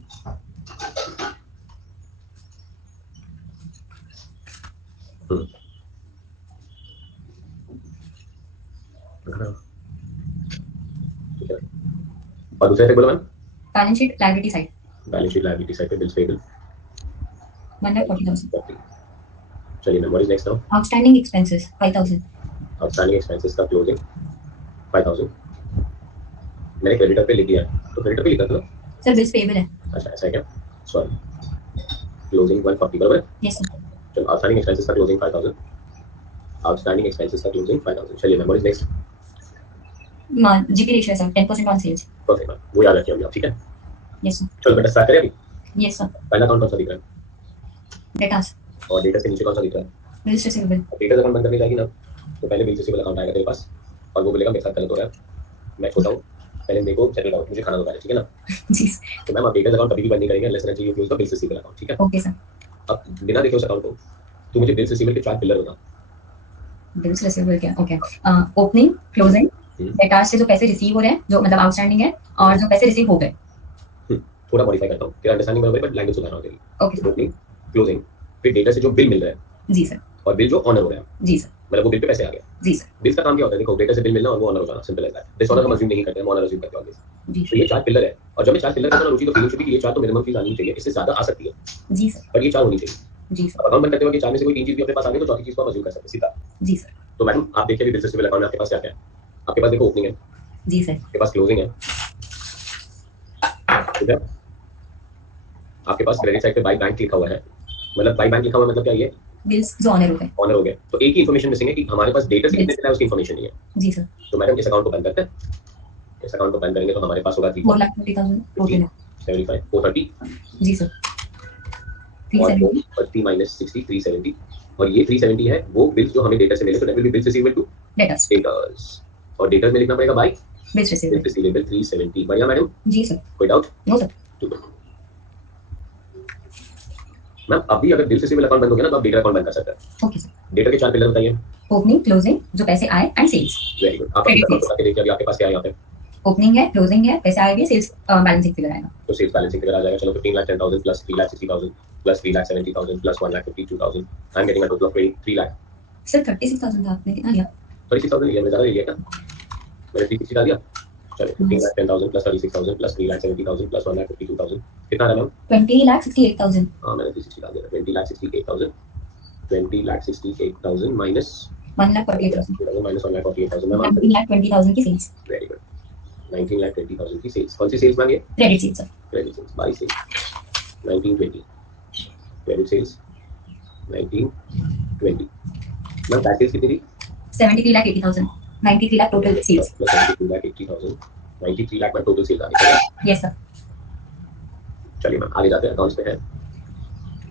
ठीक है। और दूसरा इफेक्ट बोलो ma'am, Balance sheet liability side. Balance sheet liability side पे बिल्स पेबल 1,40,000. 40। चलिए ma'am, what is next now? Outstanding expenses 5,000. Outstanding expenses का क्लोजिंग 5000, मैंने क्रेडिटर पे लिख दिया है, तो क्रेडिटर पे लिखा था ना? Sir, bills payable है. अच्छा ऐसा है क्या? सॉरी, क्लोजिंग 140 बराबर है? Yes sir. चलो आउटस्टैंडिंग एक्सपेंसेस का क्लोजिंग 5000, आउटस्टैंडिंग एक्सपेंसेस का क्लोजिंग 5000। चलिए ma'am, what is next? GP ratio है sir 10% on sales. Perfect ma'am, वो याद रखिए अभी आप, ठीक है? Yes sir. चलो बेटा स्टार्ट करें अभी। Yes sir. पहला अकाउंट कौन सा दिख रहा है? Debtors. और डेटा के नीचे कौन सा दिख रहा है? Bills receivable. डेटा अकाउंट बंद करने जाएगी ना, तो पहले बिल रिसीवेबल अकाउंट आएगा तेरे पास, और वो बोलेगा मेरे साथ गलत हो रहा है, मैं छोटा हूँ, पहले मेरे को सेटल आउट, मुझे खाना दो पहले, ठीक है ना? जी. तो मैम आप डेटा अकाउंट कभी भी बंद नहीं करेंगे unless and until you use the bill receivable account, ठीक है? Okay sir. अब बिना देखे उस अकाउंट को, तो मुझे बिल रिसीवेबल के चार पिलर बता। Bills receivable क्या? Okay. Opening, closing. Debtors से जो पैसे रिसीव हो रहे हैं, जो मतलब आउटस्टैंडिंग है, और जो पैसे रिसीव हो गए. थोड़ा मॉडिफाई करता हूँ, तेरा अंडरस्टैंडिंग बराबर है बट लैंग्वेज सुधार रहा हूँ तेरी। Okay sir. ओपनिंग, क्लोजिंग, फिर डेटा से जो बिल मिल रहा है, जी सर. और बिल जो ऑनर हो रहा है, जी सर. मतलब वो बिल पे पैसे आ गए। जी सर. बिल्स का काम क्या होता है? देखो, डेटा से बिल मिलना और वो ऑनर हो जाना, सिंपल एज दैट। डिसऑनर हम अज्यूम नहीं करते हैं, हम ऑनर अज्यूम करते हैं ऑलवेज। जी तो ये चार पिलर है, और जब मैं चार पिलर कहता हूं ना रुचि, तो फीलिंग शुड बी कि ये चार तो मिनिमम फीस आनी चाहिए, इससे ज्यादा आ सकती है, जी सर. पर ये चार होनी चाहिए। जी सर. अब अकाउंट बंद करते वक्त ये चार में से कोई तीन चीज भी अपने पास आ गई तो चौथी चीज को हम अज्यूम कर सकते हैं सीधा। जी सर. तो मैडम आप देखिए अभी बिल रिसीवेबल अकाउंट में आपके पास क्या क्या है? आपके पास देखो ओपनिंग है, जी सर. आपके पास क्लोजिंग है, ठीक है? आपके पास क्रेडिट साइड पे बाय बैंक लिखा हुआ है, मतलब बाय बैंक लिखा हुआ है मतलब क्या? ये बिल्स जो ऑनर हो गए. ऑनर हो गए। तो एक ही इन्फॉर्मेशन मिसिंग है कि हमारे पास डेटा से कितने Bills. मिला है उसकी इन्फॉर्मेशन नहीं है। जी सर. तो मैडम इस अकाउंट को बंद करते हैं, इस अकाउंट को बंद करेंगे तो हमारे पास होगा 4,30,000 टोटल है. 75 430, जी सर. और 370. 30 माइनस 60 370, और ये 370 है वो बिल्स जो हमें डेटा से मिले, तो that will be bills receivable to Debtors. Debtors, और डेटर्स में लिखना पड़ेगा by Bills bills receivable. Receivable 370। बढ़िया मैडम, जी सर. कोई डाउट? No sir. मैम अभी अगर बिल्स रिसीवेबल अकाउंट बंद हो गया ना, तो आप डेटा अकाउंट बंद कर सकते हैं। Okay sir. डेटा के चार पिलर बताइए। ओपनिंग, क्लोजिंग, जो पैसे आए एंड सेल्स. वेरी गुड, आप अपनी Credit अकाउंट sales. बता के देखिए अभी आपके पास क्या है यहाँ पे। ओपनिंग है, क्लोजिंग है, पैसे आएंगे, सेल्स बैलेंसिंग फिगर आएगा. तो सेल्स बैलेंसिंग फिगर आ जाएगा। चलो 15,10,000 plus 3,60,000 plus 3,70,000 plus 1,52,000, I am getting a total of 23 lakh. Sir 36,000 था, आपने कितना लिया? 36,000 लिया, मैंने ज्यादा ले लिया क्या? मैंने 360 डाल दिया। चलो 15,10,000 प्लस 36,000 प्लस 3,70,000 प्लस 1,52,000, कितना आ रहा है मैम? 20,68,000. हाँ मैंने 360 डाल दिया। 20,68,000, 20,68,000 माइनस 1,48,000. Minus 1,48,000 ma'am. 19,20,000 की सेल्स. वेरी गुड, 19,20,000 की सेल्स। कौन सी सेल्स मैम? ये credit sales sir. Credit sales, by sales 1920, credit sales 1920। Ma'am cash sales कितनी थी? 73,80,000. 93 lakh total sales. Plus 73,80,000, 93 lakh में टोटल सेल्स आ गई। Yes sir. चलिए मैम आगे जाते हैं, अकाउंट्स पे है।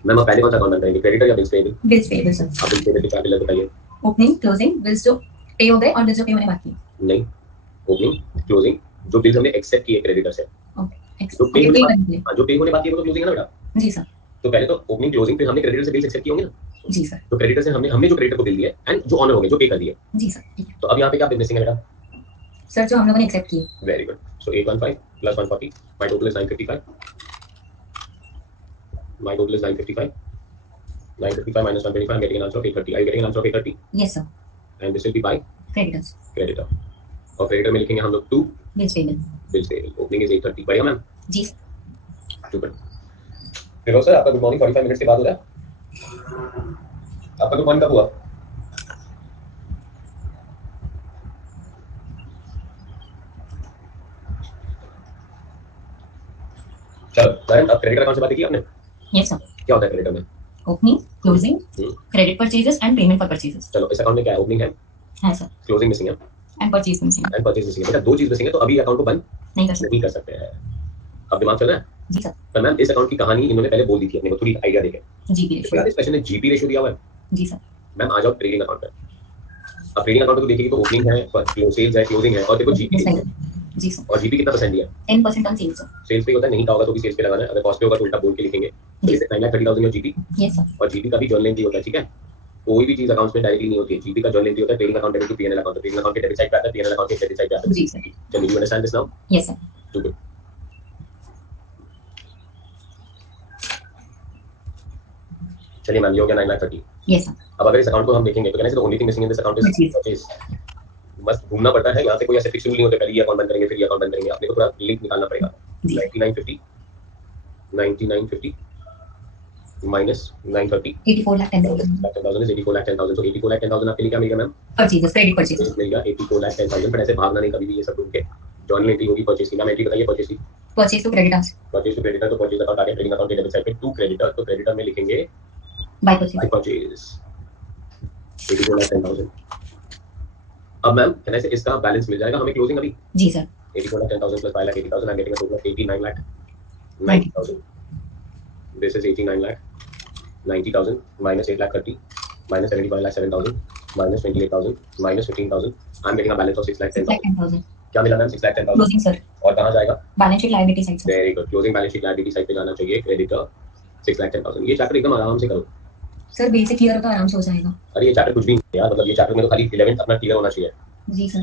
मैम आप पहले कौन सा अकाउंट बंद करेंगे, क्रेडिटर या bills payable? Bills payable sir. आप बिल्स पेबल के चार पिलर बताइए। ओपनिंग, क्लोजिंग, बिल्स जो पे हो गए और बिल्स जो पे होने बाकी है. नहीं, ओपनिंग, क्लोजिंग, जो बिल्स हमने एक्सेप्ट किए क्रेडिटर से, ओके. जो पे होने बाकी, जी जो पे होने बाकी है वो तो क्लोजिंग है ना बेटा। सर. तो पहले तो ओपनिंग क्लोजिंग, फिर हमने क्रेडिटर से बिल्स एक्सेप्ट किए होंगे ना। जी सर. तो क्रेडिटर से हमने जो क्रेडिटर को बिल दिया एंड जो ऑनर हो गए, जो पे कर दिए। जी सर. ठीक है तो अब यहाँ पे क्या बिजनेसिंग है बेटा? सर, जो हम लोगों ने एक्सेप्ट किए. Very good, so 815 plus 140, my total is 955, my total is 955, 955 minus 125, I'm getting an answer of 830. Are you getting an answer of 830? Yes sir. And this will be by creditors. creditor. और creditor में लिखेंगे हम लोग 2 bills payable. bills payable. Opening is 830. बढ़िया मैम, जी सर. super. फिर सर आपका गुड मॉर्निंग 45 मिनट्स के बाद हो रहा है। आपका गुड मॉर्निंग कब हुआ? चलो मैम, अब क्रेडिटर अकाउंट से बात की आपने? Yes sir. क्या होता है क्रेडिटर में? Opening, closing, credit purchases and payment for purchases. चलो इस अकाउंट में क्या है? ओपनिंग है, है सर. क्लोजिंग मिसिंग है and purchase missing. And purchase missing है। बेटा दो चीज मिसिंग है, तो अभी अकाउंट को बंद नहीं कर सकते. नहीं कर सकते हैं। अब दिमाग चल रहा है? जी सर. पर मैम इस अकाउंट की कहानी इन्होंने पहले बोल दी थी अपने को, थोड़ी आइडिया देके। GP ratio. इस क्वेश्चन में जीपी रेशियो दिया हुआ है। जी सर. मैम आ जाओ ट्रेडिंग अकाउंट पे। अब ट्रेडिंग अकाउंट को देखिए तो ओपनिंग है, सेल्स है, क्लोजिंग है, और देखो जीपी जी सर। और जीपी कितना परसेंट दिया? 10% ऑन सेल्स सर। सेल्स पे होता है, नहीं का होगा तो भी सेल्स पे लगाना है, अगर कॉस्ट पे होगा तो उल्टा बोल के लिखेंगे। तो जी। इसे 9,30,000 और जीपी, यस सर। और जीपी का भी जर्नल एंट्री होता है, ठीक है। कोई भी चीज अकाउंट्स में डायरेक्टली नहीं होती है, जीपी का जर्नल एंट्री होता है, trading account debit to PNL account, trading account के डेबिट साइड पे आता है, पीएनएल अकाउंट के क्रेडिट साइड पे आता है। जी सर। चलिए, you understand this now? Yes sir. Too good. चलिए मैम, ये हो गया 9,30,000। Yes sir. अब अगर इस अकाउंट को हम देखेंगे तो कहना only thing missing in this account is purchase. मस्त घूमना पड़ता है यहाँ पे, कोई ऐसे फिक्स रूल नहीं होते, पहले ये अकाउंट बंद करेंगे फिर ये अकाउंट बंद करेंगे, आपने को पूरा लिंक निकालना पड़ेगा। 9950 9950 minus 930 84,10,000 is 84,10,000। So 84,10,000 आपके लिए क्या मिलेगा मैम? परचेजेस, क्रेडिट परचेज मिल गया 84,10,000। बट ऐसे भागना नहीं कभी भी ये सब ढूंढ के। जॉर्नल एंट्री होगी परचेज की, मैम एंट्री बताइए परचेज की। Purchase to creditors purchase to creditor, तो परचेज अकाउंट आ गया, ट्रेडिंग अकाउंट के डेबिट साइड पे टू क्रेडिटर, तो क्रेडिटर में लिखेंगे बाय परचेज। By purchase 84,10,000। अब मैम कहना से इसका बैलेंस मिल जाएगा हमें क्लोजिंग अभी। जी sir. 84,10,000 plus 5,80,000, I'm getting a total of 89,90,000. This is 89,90,000 minus 8,30,000 minus 75,07,000 minus 28,000 minus 15,000. I'm getting a balance of 6,10,000. 6,10,000 क्या मिला मैम? 6,10,000 closing sir. और कहाँ जाएगा? Balance sheet liability side sir. Very good, closing balance sheet liability side पे जाना चाहिए क्रेडिटर 6,10,000। ये चैप्टर एकदम आराम से करो सर, बेसिक क्लियर हो तो आराम से हो जाएगा। अरे ये चैप्टर कुछ भी नहीं है यार, मतलब ये चैप्टर में तो खाली 11th अपना क्लियर होना चाहिए। जी सर।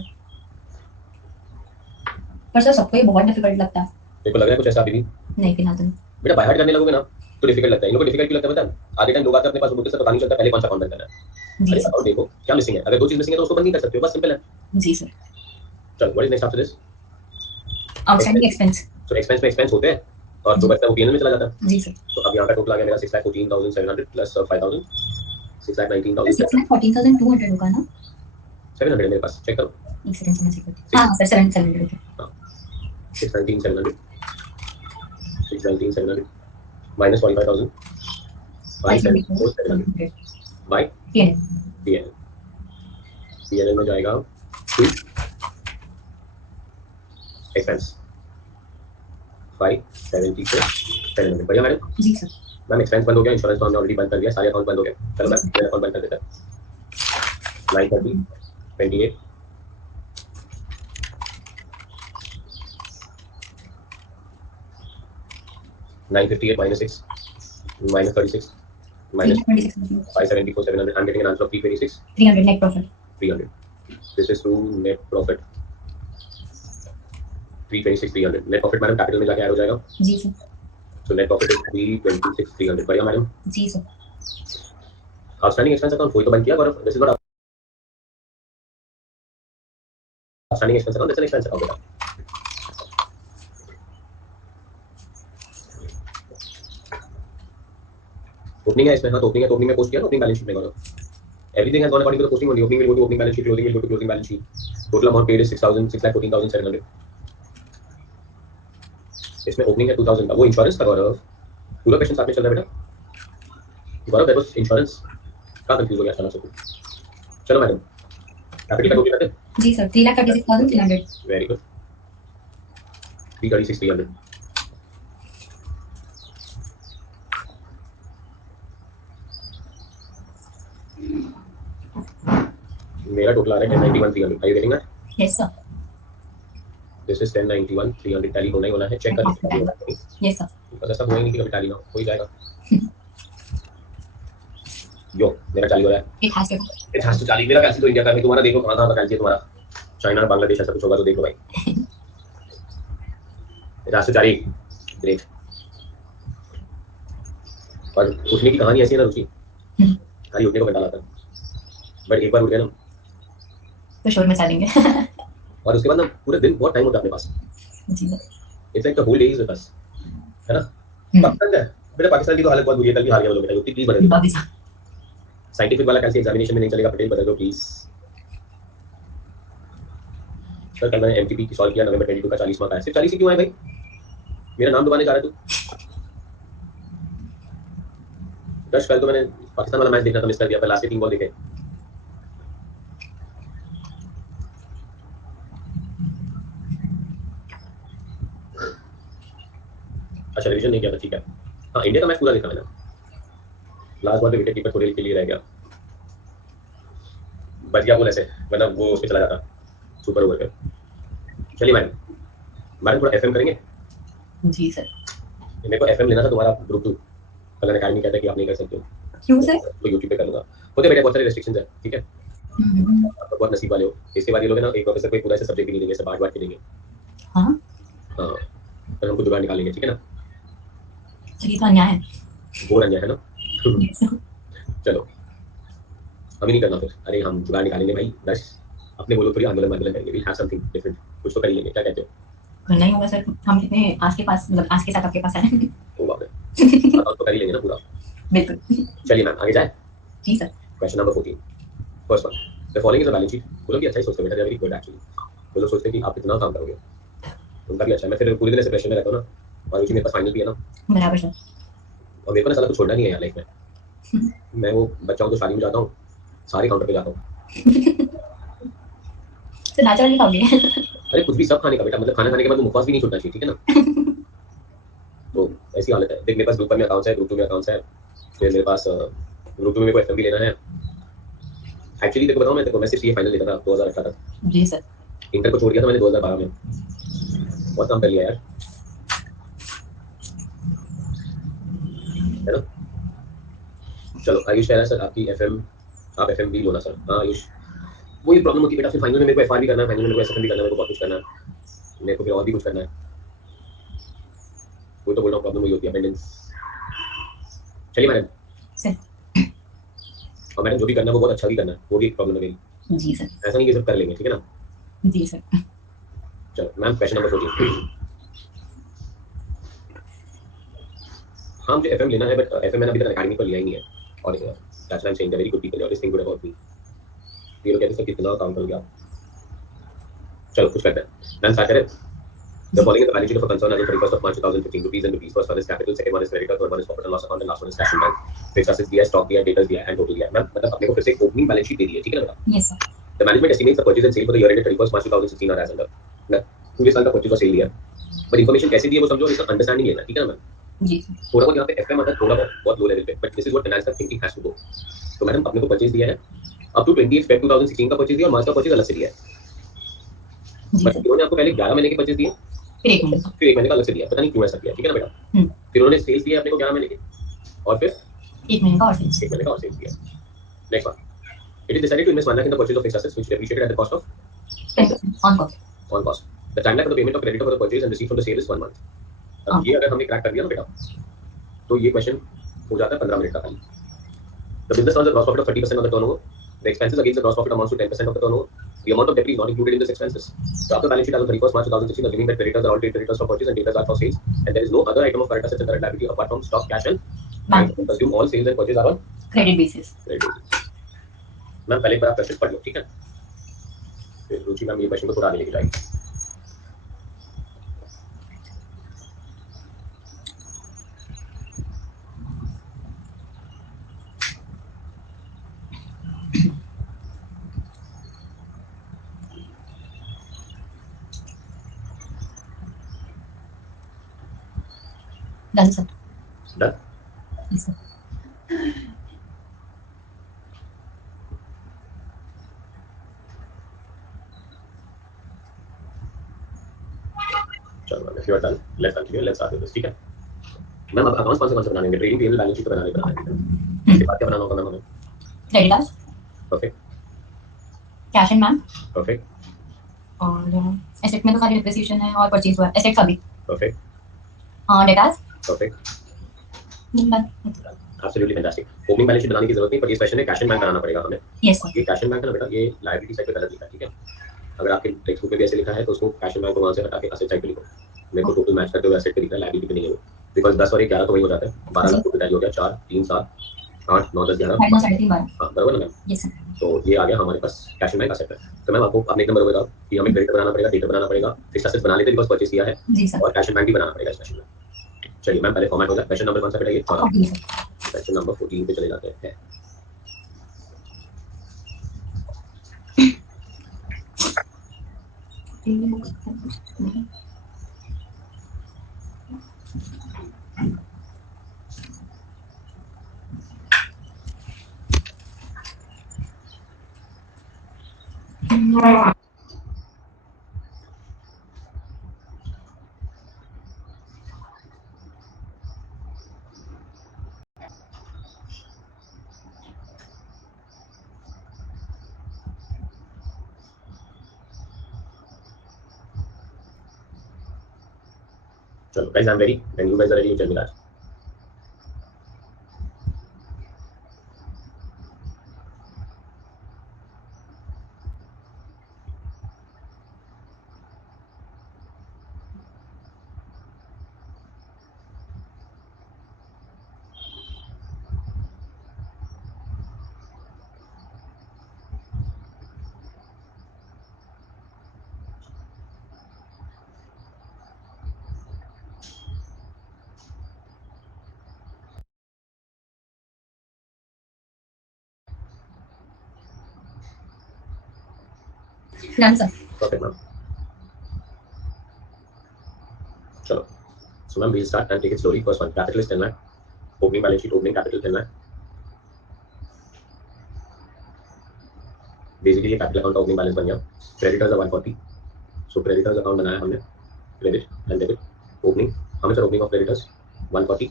पर सर सबको ये बहुत डिफिकल्ट लगता है। देखो लग रहा है कुछ ऐसा अभी भी नहीं फिलहाल तो नहीं। बेटा बाय हार्ट करने लगोगे ना तो डिफिकल्ट लगता है, इनको डिफिकल्ट क्यों लगता है पता है? आधे टाइम दो बातें अपने पास होते हैं, पता नहीं चलता पहले कौन सा अकाउंट बंद करना है। जी अरे सर। अकाउंट देखो क्या मिसिंग है, अगर दो चीज मिसिंग है तो उसको बंद नहीं कर सकते हो, बस सिंपल है। जी सर। चल what is next after this? Outstanding expense. तो एक्सपेंस में एक्सपेंस होते हैं और जो बचता है वो पीएनएल में चला जाता है। जी सर। तो अब यहाँ का टोटल आ गया मेरा 6,14,700 प्लस 5,000 6,19,000 6,14,200 होगा ना? 700 है मेरे पास, चेक करो। एक सेकंड से मैं चेक करती हूं। हां सर 700 हाँ 619,700 619,700 माइनस 45,000 574,700 बाय पीएनएल। पीएनएल में जाएगा टू एक्सपेंस 574,700। बढ़िया मैडम। जी सर। मैम एक्सपेंस बंद हो गया, इंश्योरेंस तो हमने ऑलरेडी बंद कर दिया, सारे अकाउंट बंद हो गए। चलो मैम मेरा अकाउंट बंद कर देता है। 930 28 958 minus 6 minus 36 minus 326 574,700. I'm getting an answer of 326 300 net profit. 300. This is to net profit 326 300. Net profit madam capital में जाके ऐड हो जाएगा। जी sir. So net profit is 326 300. बढ़िया मैडम। जी सर। आउटस्टैंडिंग एक्सपेंस अकाउंट कोई तो बंद किया Gaurav, this is not outstanding expense account, this is an expense account बेटा। ओपनिंग है इसमें, हाँ तो ओपनिंग है, तो ओपनिंग में पोस्ट किया ना ओपनिंग बैलेंस शीट में गौरव। Everything has gone according to the posting only. Opening will go to opening balance sheet, closing will go to closing balance sheet. Total amount paid is 6,14,700. इसमें ओपनिंग है 2,000 का, वो इंश्योरेंस का गौरव। पूरा क्वेश्चन साथ में चल रहा है बेटा। गौरव देखो इंश्योरेंस का कंफ्यूज हो गया अचानक से। चलो मैडम कैपिटल का टोटल करते हैं। जी सर 3,36,300। Very good 336,300। मेरा टोटल आ रहा है 1091,300। Are you getting that? Yes sir. This is 1091,300। Tally होना ही होना है, चेक कर लीजिए। Yes sir. बस ऐसा हुआ ही नहीं कि कभी टैली ना हो ही जाएगा। यो मेरा टैली हो रहा है। It has to tally. मेरा कैसे तो इंडिया का है, तुम्हारा देखो कहां कहां का कैसे तुम्हारा चाइना बांग्लादेश ऐसा कुछ होगा तो देख लो भाई। It has to tally. Great. और उठने की कहानी ऐसी है ना रुचि, खाली उठने को घंटा लाता है, बट एक बार उठ गया ना तो शोर मचा देंगे। और उसके बाद ना पूरे दिन बहुत टाइम होता है अपने पास। जी sir. It's like the whole day is with us, है ना? पाकिस्तान का बेटा, पाकिस्तान की तो हालत बहुत बुरी है, कल भी हार गया वो लोग बेटा। युक्ति प्लीज बदल दो। साइंटिफिक वाला कैसे एग्जामिनेशन में नहीं चलेगा, पटेल बदल दो प्लीज। सर कल मैंने एमटीपी की सॉल्व किया, नवंबर 22 का 40 मार्क आया। सिर्फ 40 ही क्यों आए भाई? मेरा नाम दबाने जा रहा है तू। दस कल तो मैंने पाकिस्तान वाला मैच देखना था, मिस कर दिया, पर लास्ट के 3 बॉल देखे। अच्छा रिवीजन नहीं किया था, ठीक है। हाँ इंडिया का मैच पूरा देखा मैंने, लास्ट बॉल पे विकेट कीपर थोड़ी के लिए रह गया, बच गया बोल ऐसे, वरना वो उस पे चला जाता सुपर ओवर पे। चलिए मैम मैडम थोड़ा एफएम करेंगे? जी सर। मेरे को एफएम लेना था तुम्हारा ग्रुप 2 कल अकेडमी कहता है कि आप नहीं कर सकते हो। क्यों सर? तो यूट्यूब पे कर लूंगा। होते बेटे बहुत सारे रेस्ट्रिक्शंस है, ठीक है? आप बहुत नसीब वाले हो। इसके बाद ये लोग है ना एक प्रोफेसर को एक पूरा ऐसा सब्जेक्ट नहीं देंगे, सब बांट-बांट के देंगे। हाँ। हाँ, फिर हमको जुगाड़ निकालेंगे, ठीक है ना? सर ये तो अन्याय है। घोर अन्याय है ना? Yes, sir. चलो, अभी नहीं करना फिर। अरे हम जुगाड़ निकालेंगे भाई, बस अपने बोलो थोड़ी आंदोलन-वांदोलन करेंगे। वी हैव समथिंग डिफरेंट, कुछ तो कर ही लेंगे, क्या कहते हो? करना ही होगा सर, हम कितने आज के पास मतलब आज के साथ आपके पास है। ओ बाप रे! बताओ तो कर ही लेंगे ना पूरा। बिल्कुल। चलिए मैम आगे जाएँ? जी sir. Question number 14 first one, the following is a balance sheet. वो लोग भी अच्छा ही सोचते हैं बेटा, they are very good actually. वो लोग सोचते हैं कि आप कितना काम करोगे, उनका भी अच्छा है। मैं फिर पूरे दिन ऐसे प्रेशर में रहता हूँ ना, और उसी मेरे पास फाइनल भी है ना, बराबर सर। और मेरे को ना साला कुछ छोड़ना नहीं है यार लाइफ में। मैं वो बच्चा हूँ तो शादी में जाता हूँ, सारे काउंटर पे जाता हूँ। सर नाचा नहीं खाओगे? अरे कुछ भी सब खाने का बेटा, मतलब खाना खाने के बाद मुखवास भी नहीं छूटना चाहिए, ठीक है ना? तो ऐसी हालत है। देख मेरे पास ग्रुप 1 में अकाउंट्स है, ग्रुप 2 में अकाउंट्स है, फिर मेरे पास ग्रुप 2 में मेरे को एफएम भी लेना है। एक्चुअली देखो बताऊँ, मैं सिर्फ ये फाइनल देता था 2018 तक। जी सर। इंटर को छोड़ दिया था मैंने 2012 में। बहुत काम कर लिया यार, है ना? चलो आयुष कह रहा है सर आपकी एफएम, आप एफएम भी लो ना सर। हाँ आयुष, वही प्रॉब्लम होती है बेटा, फिर फाइनल में मेरे को एफआर भी करना है, फाइनल में मेरे को एसएफएम भी करना है, मेरे को बहुत कुछ करना है, मेरे को फिर और भी कुछ करना है। वो तो बोल रहा हूँ, प्रॉब्लम वही होती है, अटेंडेंस। चलिए मैडम, सर। और मैडम जो भी करना है वो बहुत अच्छा भी करना है, वो भी एक प्रॉब्लम है मेरी। जी सर। ऐसा नहीं कि सब कर लेंगे, ठीक है ना? जी सर। चलो मैम क्वेश्चन नंबर 14। हाँ मुझे एफएम लेना है, बट एफएम मैंने अभी तक अकेडमी पर लिया ही नहीं है, और that's why I am saying the very good people always think good about me. ये लोग कहते हैं सर कितना काम करोगे आप। चलो कुछ करते हैं मैम, स्टार्ट करें? The जी। following is the balance sheet of a concern as of 31st of March 2015. Rupees and rupees. First one is capital, second one is creditor, third one is profit and loss account, and last one is cash in bank. Fixed assets दिया है, stock दिया है, debtors दिया है, and total दिया है। मैम मतलब अपने को फिर से एक ओपनिंग बैलेंस शीट दे दी है, ठीक है ना बेटा? Yes sir. The management estimates the purchase and sale for the year ended 31st March 2016 are as under. मैं पूरे साल का परचेज और सेल दिया है, बट इन्फॉर्मेशन कैसे दी है वो समझो, इसका अंडरस्टैंडिंग लेना, ठीक है ना मैम? जी सर। थोड़ा बहुत यहाँ पे एफएम आता है, थोड़ा बहुत लो लेवल पे, but this is what finance का थिंकिंग हैज टू गो। तो मैडम अपने को परचेज दिया है, अप टू 28 फेब 2016 का परचेज दिया, और मार्च का परचेज अलग से दिया है। जी बट सर। इन्होंने आपको पहले 11 महीने के परचेज दिए, फिर 1 मिनट। फिर 1 महीने का अलग से दिया, पता नहीं क्यों ऐसा किया, ठीक है ना बेटा? फिर उन्होंने सेल्स दिया अपने को 11 महीने के, और फिर 1 महीने का और सेल्स। 1 महीने का और सेल्स दिया। Next one, it is decided to invest 1 lakh in the purchase of fixed assets which depreciated at the cost of 10% on cost. on cost. The timeline for the payment of creditor for the purchase and receipt from the sale is 1 month. अब ये अगर हमने क्रैक कर दिया ना बेटा, तो ये क्वेश्चन हो जाता है 15 मिनट का खाली। The business earns a gross profit of 30% of the turnover. The expenses against the gross profit amounts to 10% of the turnover. The amount of debt is not included in this expenses. So after balance sheet as of 31st March 2016, assuming that creditors are all trade creditors for purchase and debtors are for sales, and there is no other item of current assets and current liability apart from stock, cash and bank. Assume all sales and purchase are on credit basis. credit basis. Ma'am पहले एक बार आप क्वेश्चन पढ़ लो, ठीक है? फिर रुचि मैम ये क्वेश्चन को थोड़ा आगे लेके जाएगी। Done sir. Done? Yes sir. चलो ma'am, if you are done, let's continue, let's start with this, ठीक है? मैम अब अकाउंट्स कौन से बनाने होंगे? ट्रेडिंग पीएल बैलेंस शीट तो बनाना है, ठीक है ना? इसके बाद क्या बनाना होगा मैम हमें? Creditors, perfect, cash and bank, perfect, और एसेट में तो सारी डिप्रिसिएशन है और परचेज हुआ है, एसेट का भी। Perfect, datas. Perfect, done. Absolutely fantastic. Opening balance sheet बनाने की जरूरत नहीं, पर ये क्वेश्चन है कैश एंड बैंक बनाना पड़ेगा हमें। Yes sir. ये कैश एंड बैंक है ना बेटा, ये लायबिलिटी साइड पे गलत लिखा है, ठीक है? अगर आपके टेक्स्ट बुक में भी ऐसे लिखा है तो उसको कैश एंड बैंक को वहां से हटा के एसेट साइड पे लिखो। मेरे को टोटल मैच करते हुए एसेट पे लिखा है, लायबिलिटी पे नहीं है वो, बिकॉज़ 10 और 1 11 तो वही हो जाता है। 12 लाख टोटल हो गया, 4 3 7 8 9 10 11 3.5 हाँ बराबर ना मैम? Yes sir. तो ये आ गया हमारे पास कैश एंड बैंक एसेट है। तो मैम आपको आपने एक नंबर बताओ कि हमें क्रेडिट बनाना पड़ेगा, डेबिट बनाना पड़ेगा, फिक्स्ड एसेट्स बना लेते हैं बिकॉज़ परचेज किया है, जी सर। और कैश एंड बैंक भी बनाना पड़ेगा इस क्वेश्चन में। चलिए मैम पहले फॉर्मेट हो गया। क्वेश्चन नंबर कौन सा बेटा ये? 14। क्वेश्चन नंबर 14 पे चले जाते हैं। चलो guys, I'm ready. When you guys are ready, you tell me that. Done, sir. Perfect, ma'am. चलो, so ma'am, we'll start and take it slowly. First one, capital is 10 lakh. Opening balance sheet, opening capital 10 lakh. Basically capital account का ओपनिंग बैलेंस बन गया. क्रेडिटर्स 140. सो क्रेडिटर्स अकाउंट बनाया हमने. Credit and debit. ओपनिंग, हमें सर ओपनिंग ऑफ क्रेडिटर्स 140.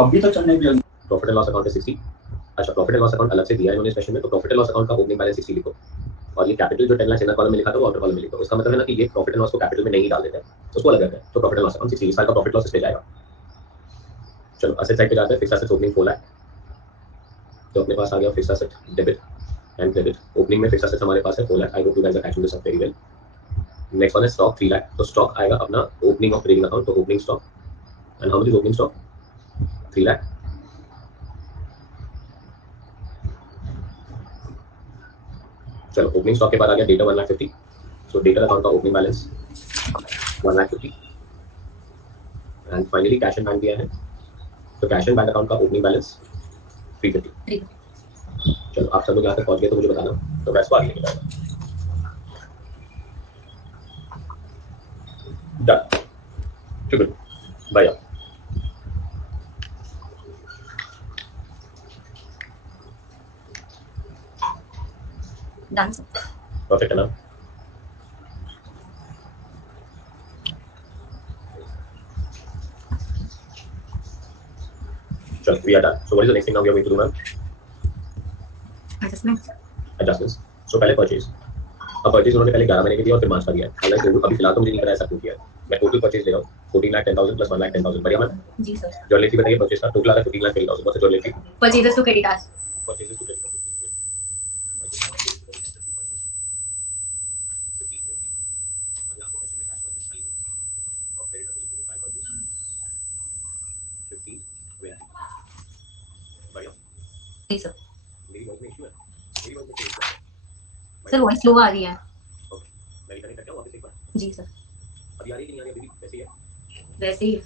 अभी तो चलने दिया. प्रॉफिट एंड लॉस अकाउंट है 60. अच्छा, प्रॉफिट एंड लॉस अकाउंट अलग से दिया है इन्होंने सेशन में, तो प्रॉफिट एंड लॉस अकाउंट का ओपनिंग बैलेंस 60 लिखो. और ये कैपिटल जो 10 लाख इनर कॉलम में लिखा था वो आउटर कॉलम में लिखो. इसका मतलब है ना कि ये प्रॉफिट एंड लॉस को कैपिटल में नहीं डाल देते हैं, उसको अलग करते हैं. तो प्रॉफिट एंड लॉस अकाउंट 60, इस साल का प्रॉफिट लॉस इस पे जाएगा. चलो असेट साइड पे जाते हैं. Fixed assets opening 4 lakh. तो अपने पास आ गया fixed asset, debit and credit. Opening में फिक्स्ड एसेट्स हमारे पास है 4 lakh. I hope you guys are catching this up very well. Next one है स्टॉक 3 लाख. तो स्टॉक आएगा अपना ओपनिंग ऑफ ट्रेडिंग अकाउंट. तो opening stock and how much is opening stock 3 lakh. चलो ओपनिंग स्टॉक के बाद आ गया डेटा 1,50,000. सो डेटा अकाउंट का opening balance 1,50,000. And finally cash and bank दिया है. तो कैश एंड बैंक अकाउंट का ओपनिंग बैलेंस 350. चलो आप सब लोग यहाँ तक पहुंच गए तो मुझे बताना, तो मैं इसको आगे लेके जाऊंगा. डन. शुक्रिया. बाय. Done, sir. परफेक्ट है ना. चलो we are done. So what is the next thing now we are going to do ma'am? Adjustment. Adjustments. So पहले परचेज. अब परचेज उन्होंने पहले 11 महीने के दिया और फिर मार्च का दिया है. हालांकि अभी फिलहाल तो मुझे नहीं पता ऐसा क्यों किया है. मैं टोटल परचेज ले रहा हूँ 14,10,000 प्लस 1,10,000. बढ़िया मैम. जी सर. जर्नल फी बताइए. परचेज का टोटल आ रहा है 14,20,000. What's the journal fee? Purchases to creditors. Purchases to credit. जी सर. मेरी वॉइस में इशू है. मेरी वॉइस में सर वॉइस स्लो आ रही है. ओके, मैं रिकनेक्ट करता हूँ वापस एक बार. जी सर. अभी आ रही है कि नहीं आ रही है? अभी भी वैसे ही है. वैसे ही.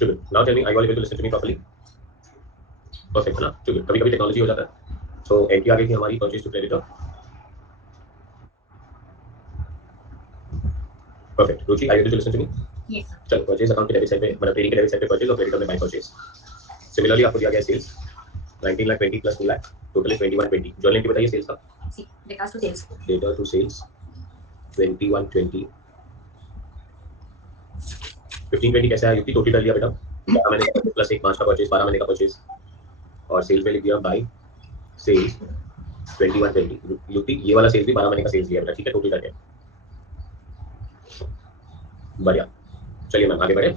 चलो now tell me, I want you to listen to me properly. Perfect है ना. चलो कभी कभी टेक्नोलॉजी हो जाता है. सो एंट्री आ गई थी हमारी purchase to creditor. Perfect. Ruchi, I want you to listen to me. Yes sir. चलो परचेज अकाउंट के डेबिट साइड पे, मतलब ट्रेडिंग के डेबिट साइड पे परचेज और क्रेडिटर में बाय परचेज. सिमिलरली आपको दिया गया sales 19,20,000 plus 2 lakh. Total is 21,20. Journal entry बताइए सेल्स का. सी data to sales. Data to sales 21,20. 15,20 कैसे आया? युक्ति टोटल कर लिया बेटा. 12 महीने का प्लस 1 मार्च का परचेज, 12 महीने का परचेज. और सेल्स में लिख दिया बाय सेल्स 21,20. युक्ति ये वाला सेल्स भी 12 महीने का सेल्स लिया बेटा. ठीक है, टोटल करके. बढ़िया. चलिए मैम आगे बढ़े.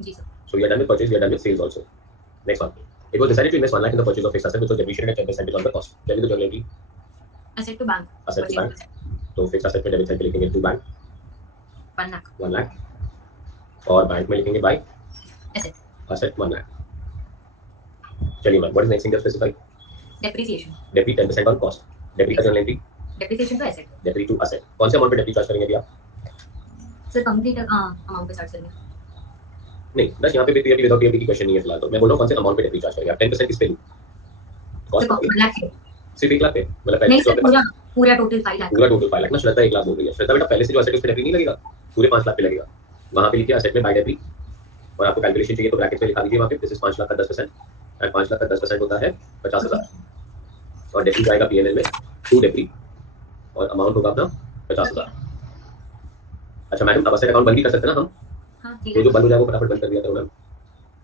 जी sir. So we are done with purchase, we are done with sales also. Next one. It was decided to invest 1 lakh in the purchase of fixed asset, which was depreciated at 10% on the cost. Tell me the journal entry. Asset to bank. Asset to bank. तो fixed asset में डेबिट साइड पे लिखेंगे to bank 1 lakh. 1 लाख. और बैंक में लिखेंगे बाय Asset. asset 1 लाख. चलिए ma'am, what is next thing to specify? Depreciation. Depre 10% on cost. Depre का journal entry. Depreciation to asset. Depre to asset. कौन से अमाउंट पे डेप्री चार्ज करेंगे अभी आप? सर कंप्लीट अमाउंट पे चार्ज करेंगे. नहीं, बस यहाँ पे विद पीएफटी विदाउट पीएफटी की क्वेश्चन नहीं है फिलहाल. तो मैं बोल रहा हूँ कौन से अमाउंट पे डेप्री चार्ज करेंगे आप? 10% किस पे लूँ? सर 1 लाख पे. सिर्फ 1 लाख पे? मतलब नहीं पहले सर पूरा पूरा टोटल 5 लाख. पूरा टोटल 5 लाख ना. श्रद्धा 1 लाख बोल रही है. श्रद्धा बेटा पहले से जो एसेट उस पे डेप्री नहीं लगेगा, पूरे 5 लाख पे लगेगा. वहां पे लिखिए एसेट में बाय डेप्री. और आपको कैलकुलेशन चाहिए तो ब्रैकेट में लिखा दीजिए वहां पे दिस इज 5 लाख का 10%. एंड 5 लाख का 10% होता है 50,000. और डेप्री जाएगा पीएनएल में टू डेप्री. और अमाउंट होगा अपना 50,000. अच्छा मैडम, अब एसेट अकाउंट बंद भी कर सकते हैं ना हम? हाँ ठीक तो है. जो बंद हो जाए वो फटाफट बंद कर दिया करो मैम.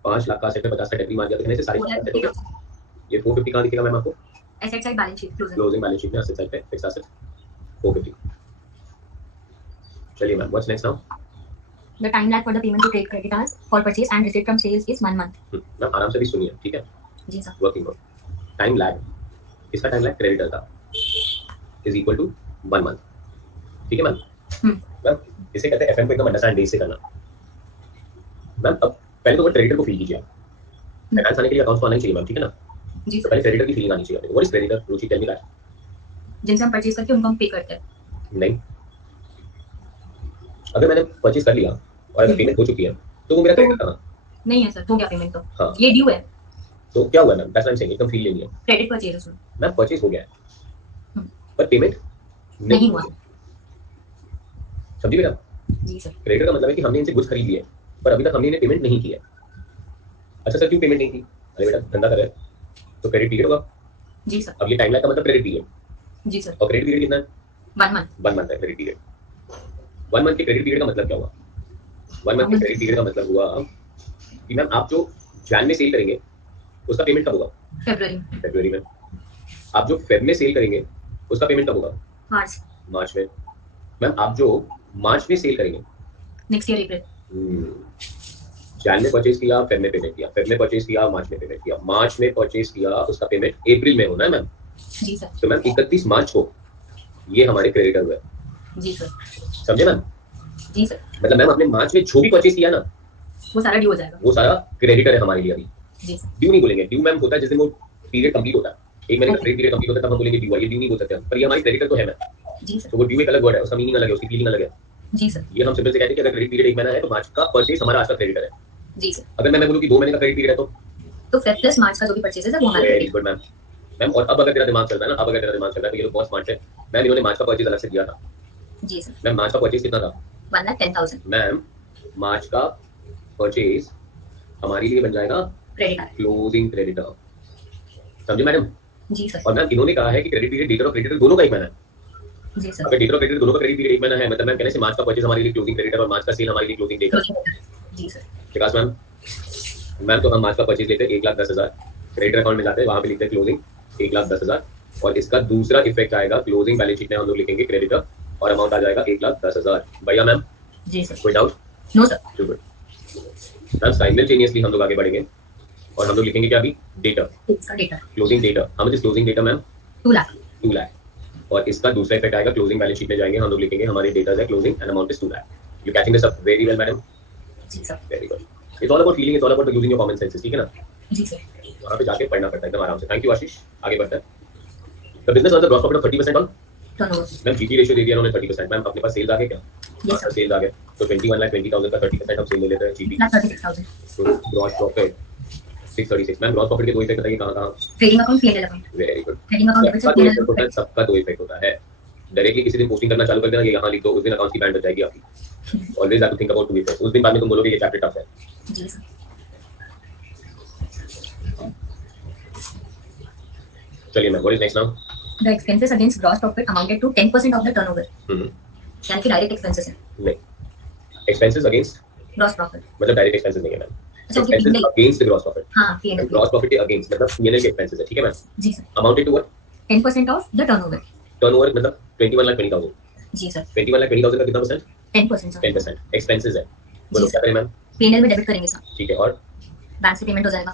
5 लाख का एसेट में 50 का डेप्री मार दिया तो कहने से सारे asset हो गए. ये 450 कहाँ दिखेगा मैम आपको? Asset side balance sheet closing. Closing balance sheet में एसेट साइड पे फिक्स्ड एसेट 450. चलिए ma'am, what's next now? The time lag for the payment to trade creditors for purchase and receipt from sales is 1 month. Ma'am आराम से भी सुनिए, ठीक है? जी sir. Working note, time lag, इसका टाइम लैग क्रेडिटर का इज इक्वल टू 1 मंथ, ठीक है मैम? मैम इसे कहते हैं एफएम को एकदम अंडरस्टैंड बेस से करना। मैम अब पहले तो वो क्रेडिटर को फील कीजिए, फाइनेंस आने के लिए अकाउंट्स आना ही चाहिए मैम, ठीक है ना? जी तो सर. पहले क्रेडिटर की फीलिंग आनी चाहिए। What is creditor? Ruchi tell me that. जिनसे हम परचेज करके उनको हम पे करते हैं. नहीं, अगर मैंने परचेज कर लिया और अगर पेमेंट हो चुकी है तो वो मेरा क्रेडिटर था। नहीं है सर, हो गया पेमेंट तो. हाँ, ये ड्यू है. तो क्या हुआ ma'am? That's what I am saying, एकदम फील लेनी है। क्रेडिट परचेज है सर. मैम परचेज हो गया है पर पेमेंट नहीं हुआ. समझी बेटा? जी सर. क्रेडिटर का मतलब है कि हमने इनसे गुड्स खरीद लिए पर अभी तक हमने इन्हें पेमेंट नहीं किया। अच्छा सर, क्यों पेमेंट नहीं की? अरे बेटा धंधा कर रहे हैं तो क्रेडिट पीरियड होगा। जी सर. अब ये टाइम लाइन का मतलब क्रेडिट पीरियड। जी सर. और क्रेडिट पीरियड कितना है? 1 मंथ. 1 मंथ है क्रेडिट पीरियड। 1 मंथ के क्रेडिट पीरियड का मतलब क्या हुआ? 1 मंथ के क्रेडिट पीरियड का मतलब हुआ कि मैम आप जो जैन में सेल करेंगे उसका पेमेंट कब होगा? फरवरी में। आप जो फेब में सेल करेंगे उसका पेमेंट कब होगा? मार्च में। मैम आप जो मार्च में सेल करेंगे नेक्स्ट ईयर अप्रैल. जैन में परचेज किया, फेब में पेमेंट किया, फेब में परचेज किया, मार्च में पेमेंट किया, मार्च में परचेज किया, उसका पेमेंट अप्रैल में होना है मैम। जी सर. तो मैम 31 मार्च को ये हमारे क्रेडिटर हुए। जी सर. समझे मैम? जी सर. मतलब मैम आपने मार्च में जो भी परचेज किया ना वो सारा ड्यू हो जाएगा. वो सारा क्रेडिटर है हमारे लिए अभी। जी सर. ड्यू नहीं बोलेंगे, ड्यू मैम होता है जिस दिन वो पीरियड कंप्लीट होता है। एक महीने का क्रेडिट पीरियड कंप्लीट होता है तब हम बोलेंगे ड्यू है, ये ड्यू नहीं बोल सकते हम, पर ये हमारी क्रेडिटर तो है मैम। जी सर. तो वो ड्यू एक अलग वर्ड है, उसका मीनिंग अलग है, उसकी फीलिंग अलग है। जी सर. ये हम सिंपल से कहते हैं कि अगर क्रेडिट पीरियड 1 महीना है तो मार्च का परचेज हमारा आज का क्रेडिटर है। जी सर. अगर मैं बोलूं कि 2 महीने का क्रेडिट पीरियड है तो फेब प्लस मार्च का जो भी परचेज है वो हमारा very credit. Good ma'am. Ma'am और अब अगर तेरा दिमाग चल रहा है ना, अब अगर तेरा दिमाग चल रहा है तो ये लोग बहुत स्मार्ट है। मैम इन्होंने मार्च का परचेज अलग से दिया था। जी सर. मैम मार्च का परचेज कितना था? 1,10,000. मैम मार्च का परचेज हमारे लिए बन जाएगा क्रेडिट. Closing creditor. समझे मैडम? जी सर. और मैम इन्होंने कहा है कि क्रेडिट पीरियड डेटर और क्रेडिटर दोनों का 1 महीना है। जी सर. अगर डेटर और क्रेडिटर दोनों का क्रेडिट पीरियड 1 महीना है मतलब मैम कहने से मार्च का परचेज हमारे लिए क्लोजिंग क्रेडिटर और मार्च का सेल हमारे लिए क्लोजिंग डेटर। जी सर. विकास मैम, मैम तो हम मार्च का परचेज लेते हैं 1,10,000, क्रेडिटर अकाउंट में जाते हैं वहां पे लिखते हैं क्लोजिंग 1,10,000 और इसका दूसरा इफेक्ट आएगा क्लोजिंग बैलेंस शीट में हम लोग लिखेंगे क्रेडिटर और अमाउंट आ जाएगा 1,10,000। भैया मैम? जी सर. कोई doubt? No sir. Good ma'am. Simultaneously हम लोग आगे बढ़ेंगे और हम लोग लिखेंगे क्या अभी? डेटा, इसका डेटा. Closing data. हम इस closing data ma'am 2 lakh. 2 lakh और इसका दूसरा इफेक्ट आएगा क्लोजिंग बैलेंस शीट में जाएंगे हम लोग लिखेंगे हमारे डेटा है closing and amount is 2 lakh. You catching this up very well madam? जी sir. Very good. It's all about feeling, it's all about using your common senses, ठीक है ना? जी सर. वहां पे जाके पढ़ना पड़ता है एकदम आराम से। Thank you Ashish. आगे बढ़ते हैं। The business earns a gross profit of 30% on turnover. Ma'am GP ratio दे दिया उन्होंने 30%। मैम अपने पास सेल्स आ गए क्या? Yes sir. सेल्स आ गए तो 21,20,000 का 30% हम सेल ले लेते हैं जीपी। 36,000. तो gross profit 636। Ma'am gross profit के दो इफेक्ट बताइए कहां-कहां? Trading account, PNL account. Very good. Trading account debit से पीएनएल होता है, सबका दो इफेक्ट होता है। डायरेक्टली किसी दिन पोस्टिंग करना चालू कर देना, ये यहां लिख दो, उस दिन अकाउंट की बैंड बच जाएगी आपकी। Always have to think about two effect. उस दिन बाद में तुम बोलोगे ये चैप्टर टफ है। जी सर. चलिए ma'am, what is next now? The expenses against gross profit amounted to 10% of the turnover. यानी कि डायरेक्ट एक्सपेंसेस है. नहीं, एक्सपेंसेस अगेंस्ट ग्रॉस प्रॉफिट. मतलब डायरेक्ट एक्सपेंसेस नहीं है मैम। अच्छा, okay. Expenses against gross profit. हां, पीएनएल. ग्रॉस प्रॉफिट के अगेंस्ट मतलब पीएनएल के एक्सपेंसेस है, ठीक है मैम? जी sir. Amounted to what? 10% of the turnover. Turnover मतलब 21,20,000। जी सर. 21,20,000 का कितना परसेंट? 10% सर. 10% एक्सपेंसेस है। बोलो क्या करें मैम? पीएनएल में डेबिट करेंगे सर. ठीक है और बैंक से पेमेंट हो जाएगा.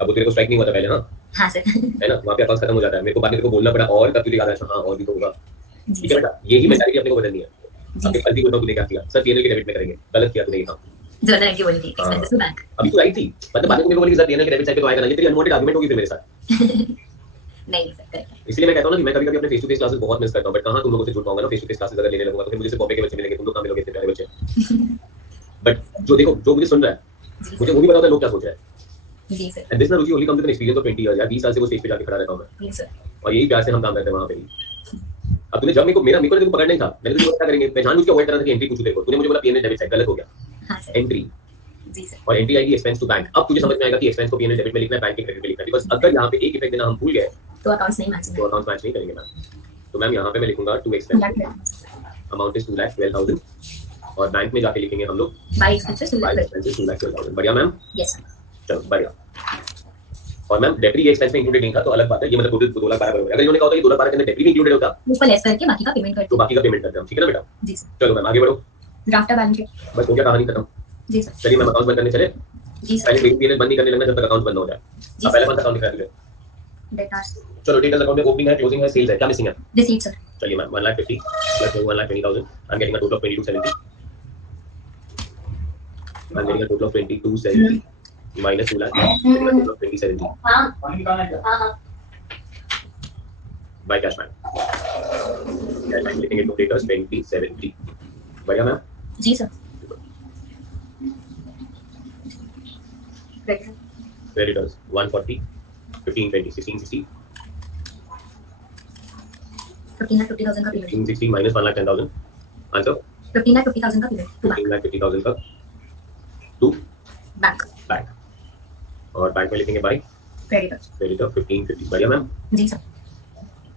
अब वो तेरे को स्ट्राइक नहीं हुआ था पहले ना? हाँ सर. है ना? वहाँ पे अकाउंट खत्म हो जाता है। मेरे को बाद में तेरे को बोलना पड़ा और तब तुझे याद आया हाँ और भी तो होगा। ठीक है बेटा, यही मेंटालिटी अपने को बदलनी है। अपने कल भी बोलता हूँ तूने क्या किया? सर पीएनएल के डेबिट में करेंगे, गलत किया तूने। हाँ ज्यादा नहीं बोली थी एक्सपेंसेस टू बैंक. अभी तो राइट थी, मतलब बाद में मेरे को बोली सर पीएनएल के डेबिट साइड पे तो आएगा ना, ये तेरी अनवांटेड आर्गुमेंट होगी फिर मेरे साथ। नहीं सर, करेक्ट. इसलिए मैं कहता हूँ ना कि मैं कभी-कभी अपने फेस टू फेस क्लासेस बहुत मिस करता हूं, बट कहां तुम लोगों से जुड़ पाऊंगा ना फेस टू फेस क्लासेस अगर लेने लगूंगा तो फिर मुझे सिर्फ बॉम्बे के बच्चे मिलेंगे, तुम लोग कहां मिलोगे इतने प्यारे बच्चे। बट जो देखो, जो मुझे सुन रहा है मुझे वो भी पता होता है लोग क्या सोच रहे हैं। जी सर. एंड दिस ना Ruchi only comes with an experience of 20 years. यार 20 साल से वो स्टेज पे जाके खड़ा रहता हूं मैं। जी सर. और यही प्यार से हम काम करते हैं वहां पे भी। अब तूने जब मेरे को तेरे को पकड़ना ही था, मैंने तुझे क्या करेंगे मैं जानबूझ के अवॉइड कर रहा था कि एंट्री पूछूं तेरे को, तूने मुझे बोला पीएनएल डेबिट साइड, गलत हो गया। हां सर. एंट्री जी सर. और एंट्री आएगी एक्सपेंस टू बैंक। अब तुझे समझ में आएगा कि एक्सपेंस को पीएनएल डेबिट में लिखना है, बैंक के क्रेडिट में लिखना है। बिकॉज़ अगर यहां पे एक इफेक्ट देना हम भूल गए तो अकाउंट्स नहीं मैच तो अकाउंट्स मैच नहीं करेंगे मैम। तो मैम यहां पे मैं लिखूंगा टू एक्सपेंस अमाउंट इज 2,12,000 और बैंक में जाके लिखेंगे हम लोग बाय एक्सपेंसेस 2,12,000. 2,12,000। बढ़िया मैम? Yes sir. चलो बढ़िया। और मैम डेप्री ये एक्सपेंस में इंक्लूडेड नहीं था तो अलग बात है, ये मतलब टोटल 2,12,000 अगर इन्होंने कहा था कि 2,12,000 के अंदर डेप्री भी इंक्लूडेड होता उसको लेस करके बाकी का पेमेंट करते तो बाकी का पेमेंट करते हैं हम, ठीक है ना बेटा? जी सर। चलो मैम आगे बढ़ो। Draft balance sheet. बस हो गया, कहानी खत्म। जी सर। चलिए मैम अकाउंट बंद करने चले। जी सर। पहले वेटिंग पीरियड बंद नहीं करने लगना जब तक अकाउंट बंद हो जाए। अब पहले कौन सा अकाउंट दिखा दीजिए। डेटार्स। चलो डेटर्स अकाउंट में ओपनिंग है, क्लोजिंग है, सेल्स है, क्या मिसिंग है? Receipt sir. चलिए ma'am 1,50,000 plus 1,20,000 I am getting a total of 2270 I am getting a total of 2270 minus 2 lakh total of 2070 by cash bank लिखेंगे टू डेटर्स 2070 बढ़िया मैम जी सर। creditors 140 1520 1660 15,50,000 का पीरियड। 1660 minus 1,10,000 आंसर 15,50,000 का पीरियड। 15,50,000 का टू बैंक। बैंक और बैंक में लिखेंगे बाय क्रेडिटर 1550 बढ़िया मैम जी सर।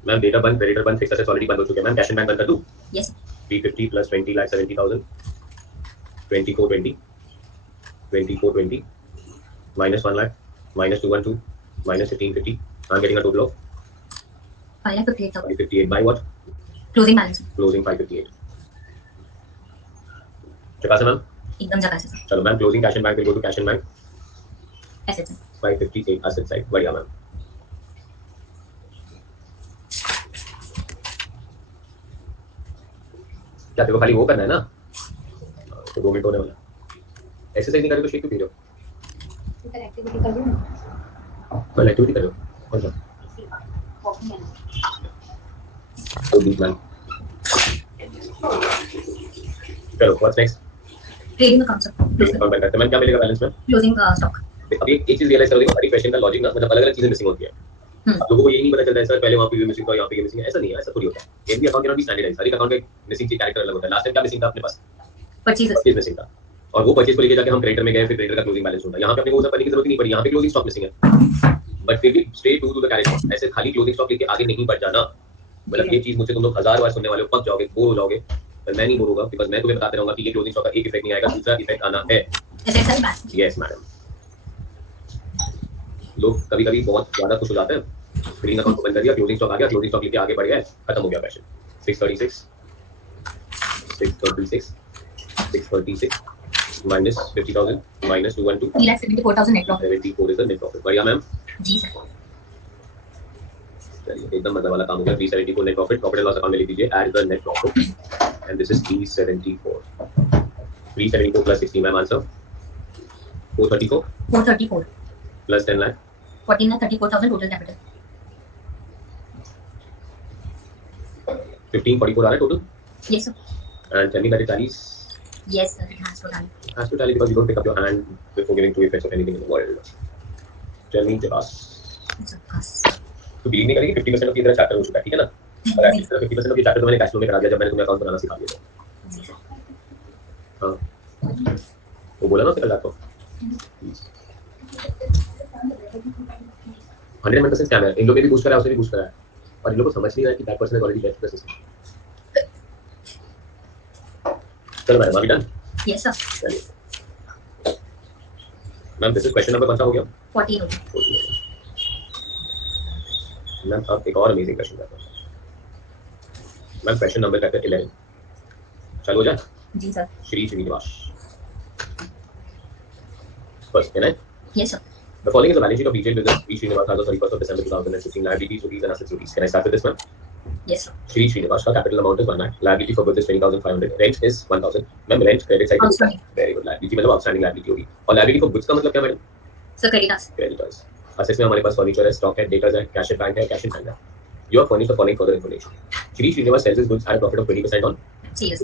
मैम डेटा बंद क्रेडिटर बंद फिक्स एसेट्स ऑलरेडी बंद हो चुके हैं मैम। कैश एंड बैंक बंद कर दूं? Yes 350 plus 20,70,000 2420 2420 minus 1 lakh minus 212 minus 1550 I'm getting a total of 5,58,000 558 by what? Closing balance. Closing 558 चुका से मैम एकदम जगह से सर। चलो ma'am closing cash and bank will go to cash and bank assets. 558 asset side बढ़िया मैम। क्या देखो खाली वो करना है ना तो 2 मिनट होने वाला। एक्सरसाइज नहीं करे तो शेक क्यों पी रहे हो? कल एक्टिविटी कर रही हूं। कल एक्टिविटी कर रहे हो कौन सा? तो 20 मैम चलो what's next? Trading account sir. Closing account bank करते हैं मैम। क्या मिलेगा बैलेंस में? Closing stock. अभी एक चीज रियलाइज करोगे हमारी क्वेश्चन का लॉजिक ना मतलब अलग अलग चीजें मिसिंग होती है। अब लोगों को ये नहीं पता चलता है सर पहले वहाँ पे मिसिंग था यहाँ पे मिसिंग है, ऐसा नहीं है, ऐसा थोड़ी होता है। Every account can not be standardized, हर एक अकाउंट का मिसिंग की कैरेक्टर अलग होता है। लास्ट टाइम क्या मिसिंग था अपने पास? परचेज मिसिंग था और वो परचेज को लेके जाके हम क्रेडिटर में गए, फिर क्रेडिटर का क्लोजिंग बैलेंस होता है। यहाँ पे अपने को वो सब करने की जरूरत नहीं पड़ी, यहाँ पे क्लोजिंग स्टॉक मिसिंग है बट फिर भी stay true to the character. ऐसे खाली क्लोजिंग स्टॉक लेके आगे नहीं बढ़ जाना। मतलब ये चीज मुझसे तुम लोग 1000 बार सुनने वाले हो, पक जाओगे, बोर हो जाओगे, पर मैं नहीं बोर होगा बिकॉज मैं तुम्हें बताते रहूंगा कि ये क्लोजिंग स्टॉक का एक इफेक्ट नहीं आएगा, दूसरा इफेक्ट आना है। Yes madam. लोग कभी कभी बहुत ज्यादा खुश हो जाते हैं, ट्रेडिंग अकाउंट को बंद कर दिया, क्लोजिंग स्टॉक आ गया, क्लोजिंग स्टॉक लेके आगे बढ़ गया, खत्म हो गया passion. 636 minus 50,000 minus 212 3,74,000 net profit. 74 is the net profit। बढ़िया मैम जी सर। चलिए एकदम मजा वाला काम हो गया। 374 net profit, profit and loss account में लिख दीजिए add the net profit and this is 374 plus 60 ma'am answer 434 plus 10 lakh 14,34,000 total capital. 1544 आ रहा है total yes sir. And tell me that it tallies. Yes sir, it has to tally. Has to tally because you don't pick up your hand before giving two effects of anything in the world. Tell me Jabas. तो बिलीव नहीं करेगी 50% ऑफ की तरह चैप्टर हो चुका है, ठीक है ना? और ऐसी तरह 50% ऑफ ये चैप्टर तो मैंने कैश फ्लो में करा दिया जब मैंने तुम्हें अकाउंट बनाना सिखा दिया था। जी सर। हाँ वो बोला ना उससे कल रात को 100% स्कैम है। इन लोग ने भी बूस्ट करा है, उसने भी बूस्ट करा है और इन लोग को समझ नहीं रहा है कि that person has already left the system. चलो मैडम अभी done? Yes sir. Ma'am this is question number कौन सा हो गया? 14 मैम अब एक और अमेजिंग क्वेश्चन करते हैं मैम। क्वेश्चन नंबर कहते हैं 11। चलो हो जाए? जी sir. Shri Srinivas first can I? Yes sir. The following is a balance sheet of retail business Sri Srinivas as of 31st of December 2016. Liabilities rupees and assets rupees. Can I start with this one? Yes sir. Sri Srinivas का capital amount is 1 lakh. Liability for goods is 20,500. Rent is 1,000. Ma'am rent credit side Outstanding. very good. Liability मतलब outstanding liability होगी। और liability for goods का मतलब क्या madam? Sir creditors. Creditors. Assets में हमारे पास furniture है, stock है, debtors है, cash in bank है, cash in bank है। You are furnished the following further information. Sri Srinivas sells his goods at a profit of 20% on sales.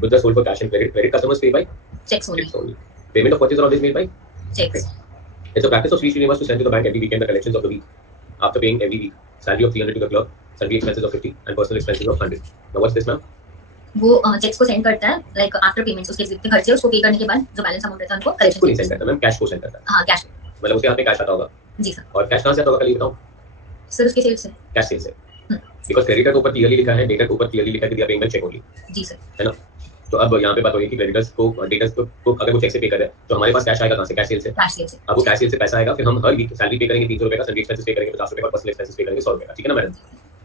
Goods are sold for cash and credit. Credit customers pay by Checks only. checks only. Payment of purchase are always made by Checks. It's a practice of Sri Srinivas to send to the bank every weekend the collections of the week. After paying every week, salary of 300 to the clerk, sundry expenses of 50, and personal expenses of 100. Now what's this, ma'am? वो चेक्स को सेंड करता है लाइक आफ्टर पेमेंट्स उसके जितने खर्चे उसको पे करने के बाद जो बैलेंस अमाउंट रहता है उनको को नहीं कलेक्शन सेंड करता मैम, कैश को सेंड करता है। हाँ कैश। मतलब उसके हाथ में कैश आता होगा। जी सर। और कैश कहाँ से आता होगा कल ये बताओ? सर उसके सेल्स से। कैश सेल से। बिकॉज क्रेडिटर के ऊपर क्लियरली लिखा है, डेटर के ऊपर क्लियरली लिखा है कि they are paying by cheque only. जी सर। है ना? तो अब यहाँ पे बात हो रही है कि क्रेडिटर्स को डेटर्स को अगर वो चेक से पे करे तो हमारे पास कैश आएगा कहाँ से? कैश सेल से। अब वो कैश सेल से पैसा आएगा, फिर हम हर वीक सैलरी पे करेंगे 300 रुपए का, सैलरी एक्सपेंसेस पे करेंगे 50 रुपए का, पर्सनल एक्सपेंसेस पे करेंगे 100 रुपए का, ठीक है ना madam?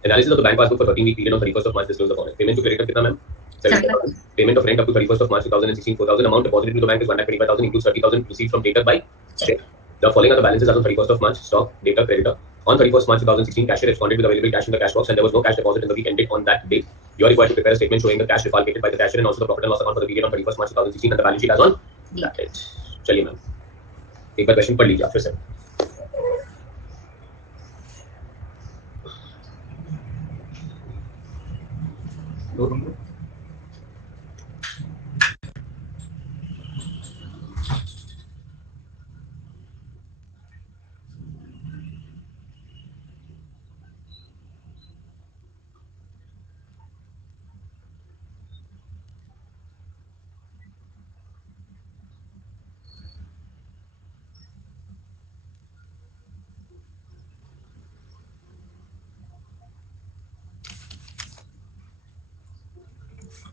Analysis of the bank passbook for 13 week period on 31st of March disclosed upon it. Payment to creditor कितना ma'am? 75,000. Payment of rent up to 31st of March 2016 4,000. Amount deposited to the bank is 1,25,000 includes 30,000 received from debtor by check. The following are the balances as on 31st of March: stock, debtor, creditor. On 31st March 2016, cashier responded with available cash in the cash box and there was no cash deposit in the week ended on that date. You are required to prepare a statement showing the cash repatriated by the cashier and also the profit and loss account for the period on 31st March 2016 and the balance sheet as on that date. चलिए मैम एक बार क्वेश्चन पढ़ लीजिए आप फिर से.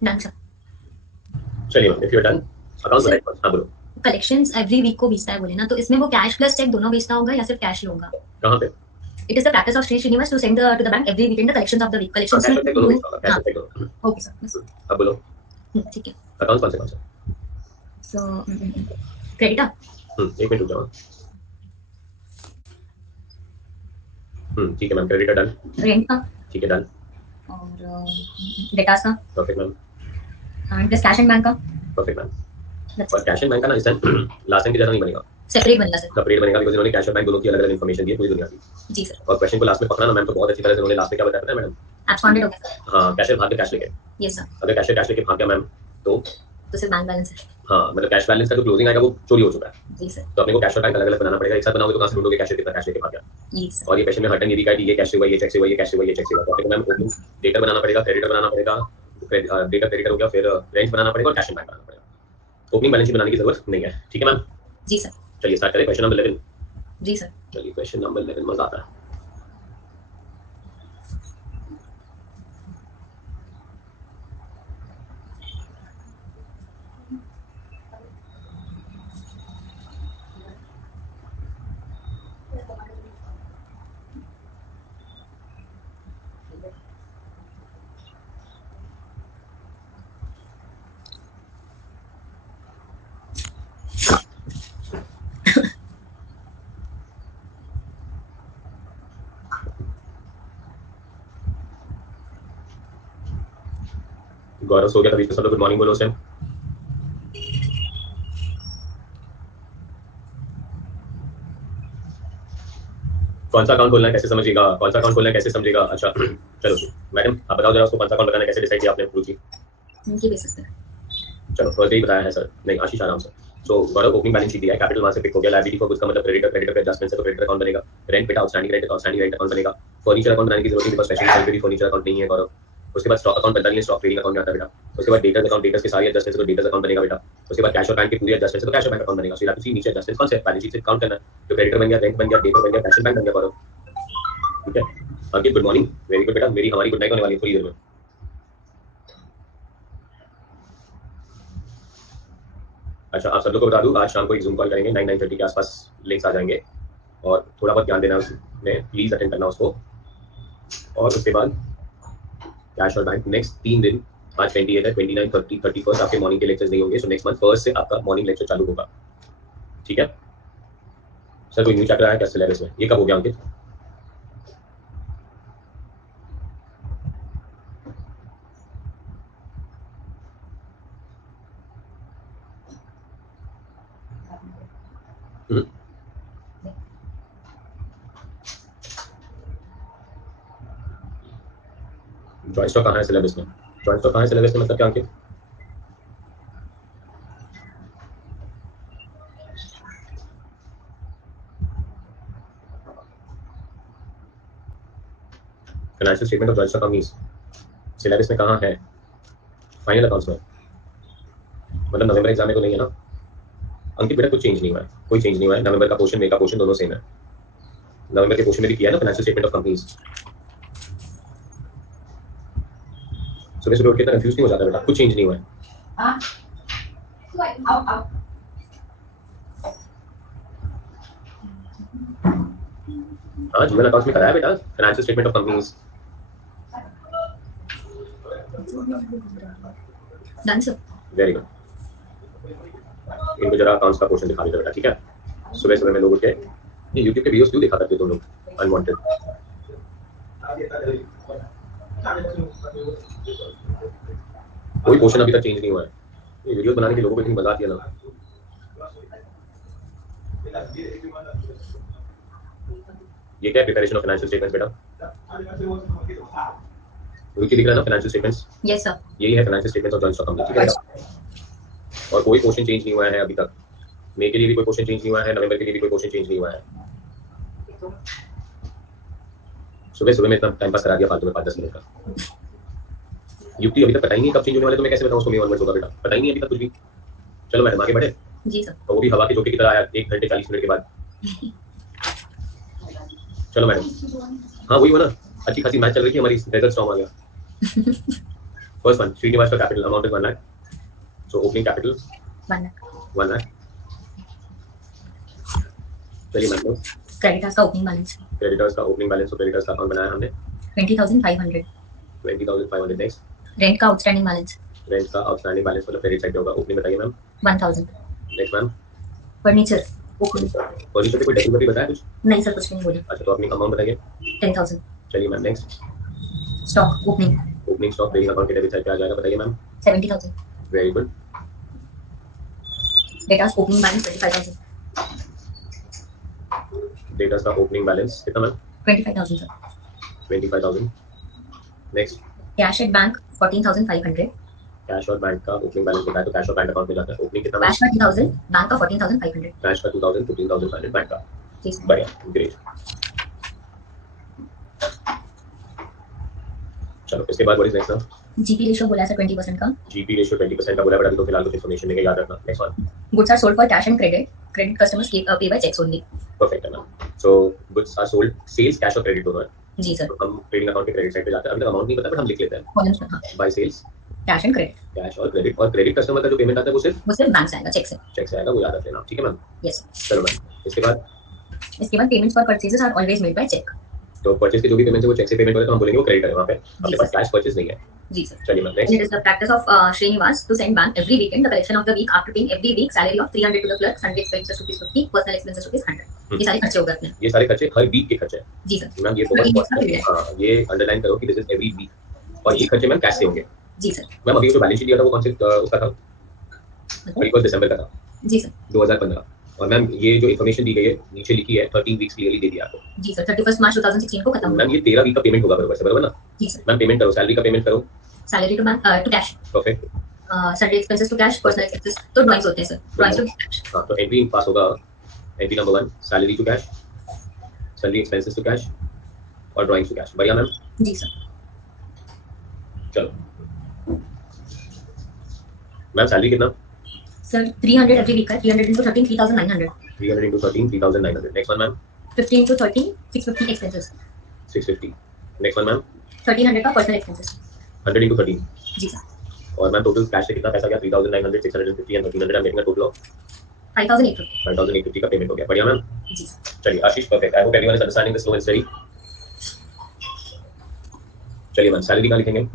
Done sir. चलिए ma'am, if you are done, account बताइए. हाँ बोलो. कलेक्शंस एवरी वीक को भेजता है बोले ना, तो इसमें वो कैश प्लस चेक दोनों भेजता होगा या सिर्फ कैश होगा? कहाँ पे? It is the practice of Sri Srinivas to send to the bank every weekend the collections of the week. Collections cash cheque दोनों भेजता होगा, कैश चेक दोनों. Okay sir. अब बोलो ठीक है. अकाउंट कौन से? सो क्रेडिटर. एक मिनट रुक जाओ. ठीक है मैम, क्रेडिटर डन. रेंट का ठीक है डन. और डेटास का. Perfect ma'am. And plus cash and bank का. Perfect ma'am. और कैश एंड बैंक का ना इस टाइम लास्ट टाइम की जैसा नहीं बनेगा, सेपरेट बनेगा सर. सेपरेट बनेगा बिकॉज़ इन्होंने कैश और बैंक दोनों की अलग-अलग इंफॉर्मेशन दी है पूरी दुनिया की. जी सर. और क्वेश्चन को लास्ट में पकड़ा ना मैम तो बहुत अच्छी तरह से उन्होंने लास्ट में क्या बताया पता है मैडम? एब्सकॉन्डेड हो गया सर. हाँ, कैशियर भाग के कैश लेके. Yes sir. अगर कैशियर कैश लेके भाग गया मैम तो सिर्फ बैंक बैलेंस है. हाँ, मतलब कैश बैलेंस का जो क्लोजिंग आएगा वो चोरी हो चुका है. जी सर. तो अपने को कैश और बैंक अलग-अलग बनाना पड़ेगा. एक साथ बनाओगे तो कहां से ढूंढोगे कैशियर कितना कैश लेके भाग गया? जी सर. और ये क्वेश्चन में हर टाइम ये दिखा है कि ये कैश से हुआ, ये चेक से हुआ, ये कैश से हुआ, ये चेक से हुआ. तो आपको मैम ओपनिंग डेटर बनाना पड़ेगा, क्रेडिटर बनाना पड़ेगा, डेटर क्रेडिटर हो गया, फिर रेंट बनाना पड़ेगा और कैश एंड बैंक बनाना पड़ेगा. ओपनिंग बैलेंस शीट बनाने की जरूरत नहीं है. ठीक है मैम? जी सर. चलिए स्टार्ट करें क्वेश्चन नंबर 11. जी सर. चलिए क्वेश्चन नंबर 11 मजा आता है. गौरव सो गया था बीच में, सब लोग गुड मॉर्निंग बोलो उस टाइम. कौन सा अकाउंट खोलना है कैसे समझिएगा? कौन सा अकाउंट खोलना है कैसे समझेगा? अच्छा चलो मैडम आप बताओ जरा उसको कौन सा अकाउंट लगाना है, कैसे डिसाइड किया आपने? रुचि उनके बेसिस पे. चलो फर्स्ट डे ही बताया है सर. नहीं आशीष आराम से. सो गौरव ओपनिंग बैलेंस शीट दिया है, कैपिटल वहां से पिक हो गया, लायबिलिटी फॉर गुड्स का मतलब क्रेडिटर, क्रेडिटर पे एडजस्टमेंट से तो क्रेडिटर अकाउंट बनेगा, रेंट पे आउटस्टैंडिंग रेंट अकाउंट बनेगा, फर्नीचर अकाउंट बनाने की जरूरत नहीं बिकॉज़ स्पेशली सेल पे भी फर्नीचर अकाउंट नहीं है गौरव. उसके बाद स्टॉक अकाउंट बनता नहीं है, स्टॉक ट्रेडिंग अकाउंट आता है बेटा. उसके बाद डेटर्स अकाउंट, डेटर्स के सारी एडजस्टमेंट से तो डेटर्स अकाउंट बनेगा बेटा. उसके बाद कैश और बैंक की पूरी एडजस्टमेंट से तो कैश और बैंक अकाउंट बनेगा. सो यू हैव टू सी नीचे एडजस्टमेंट कौन से बैलेंस शीट से काउंट करना है. तो क्रेडिटर बन गया, रेंट बन गया, डेटर बन गया, कैश और बैंक बन गया गौरव. ठीक है अंकित गुड मॉर्निंग. वेरी गुड बेटा. मेरी हमारी गुड नाइट होने वाली है थोड़ी देर में. अच्छा आप सब लोग को बता दूं आज शाम को एक जूम कॉल करेंगे 9:30 के आसपास. लिंक्स आ जाएंगे और थोड़ा बहुत ध्यान देना उसमें, प्लीज अटेंड करना उसको. और उसके बाद कैश और बैंक नेक्स्ट 3 दिन, आज 28 है, 29, 30, 31 आपके मॉर्निंग के लेक्चर्स नहीं होंगे. सो नेक्स्ट मंथ फर्स्ट से आपका मॉर्निंग लेक्चर चालू होगा. ठीक है सर? कोई न्यू चैप्टर आया क्या सिलेबस में? ये कब हो गया अंकित? जॉइंट स्टॉक कहाँ है सिलेबस में? जॉइंट स्टॉक कहाँ है सिलेबस में मतलब क्या Ankit? Financial statement of joint stock companies syllabus में कहाँ है? फाइनल अकाउंट्स में. मतलब नवंबर एग्जाम में तो नहीं है ना अंकित बेटा? कुछ चेंज नहीं हुआ है, कोई चेंज नहीं हुआ है. नवंबर का पोर्शन, मई का पोर्शन दोनों सेम है. नवंबर के पोर्शन में भी किया है ना फाइनेंशियल स्टेटमेंट ऑफ कंपनीज. सुबह सुबह उठ के इतना कंफ्यूज नहीं हो जाता बेटा, कुछ चेंज नहीं हुआ है. हाँ जीवन अकाउंट्स में कराया बेटा, financial statement of companies. Done sir. Very good. इनको जरा अकाउंट्स का क्वेश्चन दिखा दीजिए बेटा, ठीक है। सुबह सुबह में लोग उठ के ये यूट्यूब के वीडियोस क्यों दिखा करते हो तुम लोग अनवांटेड? कोई क्वेश्चन अभी तक चेंज नहीं हुआ है। ये वीडियोस बनाने के लोगों को इतनी मजा आती है ना। ये क्या प्रिपरेशन ऑफ फाइनेंशियल स्टेटमेंट्स बेटा? रुचि दिख रहा है ना फाइनेंशियल स्टेटमेंट्स? Yes sir. यही है financial statements of joint stock company, ठीक है। और कोई क्वेश्चन चेंज नहीं हुआ है अभी तक। मई के लिए भी कोई क्वेश्चन चेंज नहीं हुआ है, नवंबर के लिए भी कोई क्वेश्चन चेंज नहीं हुआ है। सुबह सुबह में इतना टाइम पास करा दिया फालतू में 5-10 मिनट का। युक्ति अभी तक पता ही नहीं कब चेंज होने वाले, तो मैं कैसे बताऊं उसको? मई ऑनवर्ड्स होगा बेटा, पता ही नहीं अभी तक कुछ भी। चलो मैडम आगे बढ़े। जी सर। तो वो भी हवा के झोंके की तरह आया 1 घंटे 40 मिनट के बाद। चलो मैडम, हाँ वही हुआ ना, अच्छी खासी मैच चल रही थी हमारी, डेजर्ट स्टॉर्म आ गया। फर्स्ट वन, श्रीनिवास का capital amount is 1 lakh, so opening capital 1 lakh. चलिए मैम, क्रेडिटर्स का ओपनिंग बैलेंस क्रेडिटर्स का ओपनिंग बैलेंस, तो क्रेडिटर्स का अकाउंट बनाया हमने 20,500। 20,500 नेक्स्ट। रेंट का आउटस्टैंडिंग बैलेंस रेंट का आउटस्टैंडिंग बैलेंस मतलब क्रेडिट साइड पे होगा। ओपनिंग बताइए ma'am. 1,000। Next ma'am. Furniture opening. Furniture पे कोई डेसिमल बताया कुछ? नहीं सर, कुछ नहीं बोला। अच्छा, तो अपनी अमाउंट बताइए। 10,000। चलिए ma'am next. Stock opening opening stock trading account के डेबिट साइड पे आ जाएगा, बताइए ma'am. 70,000। Very good. Datas opening balance 25,000। Datas का ओपनिंग बैलेंस कितना ma'am? 25,000 sir. 25,000। Next. Cash at bank 14,500। Cash और बैंक का ओपनिंग बैलेंस बताया, तो कैश और बैंक अकाउंट में जाता है। ओपनिंग कितना मैम? कैश का 2,000, बैंक का 14,500। कैश का 2,000, 15,500 बैंक का। जी सर। बढ़िया, ग्रेट। चलो इसके बाद what is next ma'am? GP ratio बोला सर 20% का। जीपी रेशियो 20% का बोला, बट अभी तो फिलहाल कुछ इन्फॉर्मेशन लेके याद रखना। Next one. Goods are sold for cash and credit customers pay by cheques only. Perfect है ma'am. So goods are sold, sales cash और क्रेडिट दोनों है। जी सर। तो हम ट्रेडिंग अकाउंट के क्रेडिट साइड पे जाते हैं। अभी तक अमाउंट नहीं पता, बट हम लिख लेते हैं कॉलम्स में हाँ, by sales cash and credit. Cash और क्रेडिट। और क्रेडिट कस्टमर का जो पेमेंट आता है वो सिर्फ बैंक से आएगा, चेक से। चेक से आएगा, वो याद रख लेना, ठीक है मैम। यस। चलो मैम इसके बाद payments for purchases are always made by cheque. तो परचेज के जो भी पेमेंट है वो चेक से पेमेंट होगा, तो हम बोलेंगे वो क्रेडिट है। वहाँ पे अपने पास कैश परचेज नहीं है। जी सर। चलिए ma'am And it next. is the practice of Srinivas to send bank every weekend the collection of the week after paying every week salary of 300 to the clerk, Sunday expenses ₹50, personal expenses ₹100। ये सारे खर्चे हो गए अपने। ये सारे खर्चे हर वीक के खर्चे हैं। जी सर। मैम ये बहुत हाँ, ये अंडरलाइन करो कि दिस इज एवरी वीक, और ये खर्चे मैम कैश से होंगे। जी सर। मैम अभी जो बैलेंस शीट दिया था वो कौन से उसका था? 31 दिसंबर का था। जी सर। 2015। और मैम ये जो इन्फॉर्मेशन दी गई है नीचे लिखी है 13 वीक्स क्लियरली दे दिया आपको। जी सर। 31 मार्च 2016 को खत्म हुआ। मैम ये 13 वीक का पेमेंट होगा बराबर से, बराबर ना? जी सर। मैम पेमेंट करो, सैलरी का पेमेंट करो। Salary to bank to cash. Perfect. Salary expenses to cash, personal expenses तो ड्राइंग्स होते हैं सर, ड्राइंग्स टू कैश। हाँ, तो एंट्री पास होगा। Entry number 1 salary to cash, salary expenses to cash और ड्राइंग्स टू कैश। बढ़िया मैम। जी सर। चलो मैम सैलरी कितना? सर 300 एवरी वीक का, 300 into 13 3,900। 300 into 13 3,900। Next one ma'am. 15 into 13 650 expenses. 650। Next one ma'am. 1,300 का पर्सनल एक्सपेंसेस। 100 into 13। जी सर। और मैम टोटल कैश से कितना पैसा गया? 3,900, 650 and 1,300। I'm getting a total of 5,850। 5,850 का पेमेंट हो गया। बढ़िया मैम। जी सर। चलिए Ashish, perfect. I hope everyone is understanding this slow and study. चलिए मैम सैलरी का लिखेंगे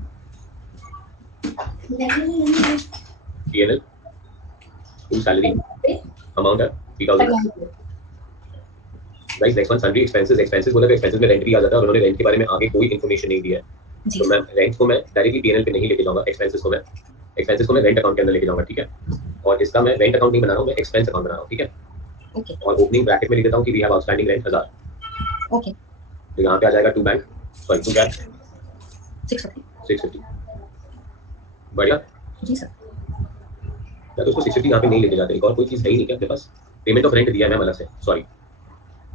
P&L टू सैलरी अमाउंट है 3,000। Guys next one salary expenses. Expenses बोला तो एक्सपेंसेस में रेंट भी आ जाता है, और उन्होंने रेंट के बारे में आगे कोई इन्फॉर्मेशन नहीं दी है। तो मैं रेंट को मैं डायरेक्टली P&L पे नहीं लेके जाऊंगा। एक्सपेंसेस को मैं रेंट अकाउंट के अंदर लेके जाऊंगा, ठीक है। और इसका मैं रेंट अकाउंट नहीं बना रहा हूँ, मैं एक्सपेंस अकाउंट बना रहा हूँ, ठीक है। ओके। और ओपनिंग ब्रैकेट में लिख देता हूँ कि we have outstanding rent 1,000। Okay. तो यहाँ पे आ जाएगा to bank, sorry to cash 650। बढ़िया। जी सर। या तो उसको 650 यहाँ पे नहीं लेके जाते। एक और कोई चीज़ है ही नहीं क्या आपके पास? पेमेंट ऑफ रेंट दिया है मैम अलग से, सॉरी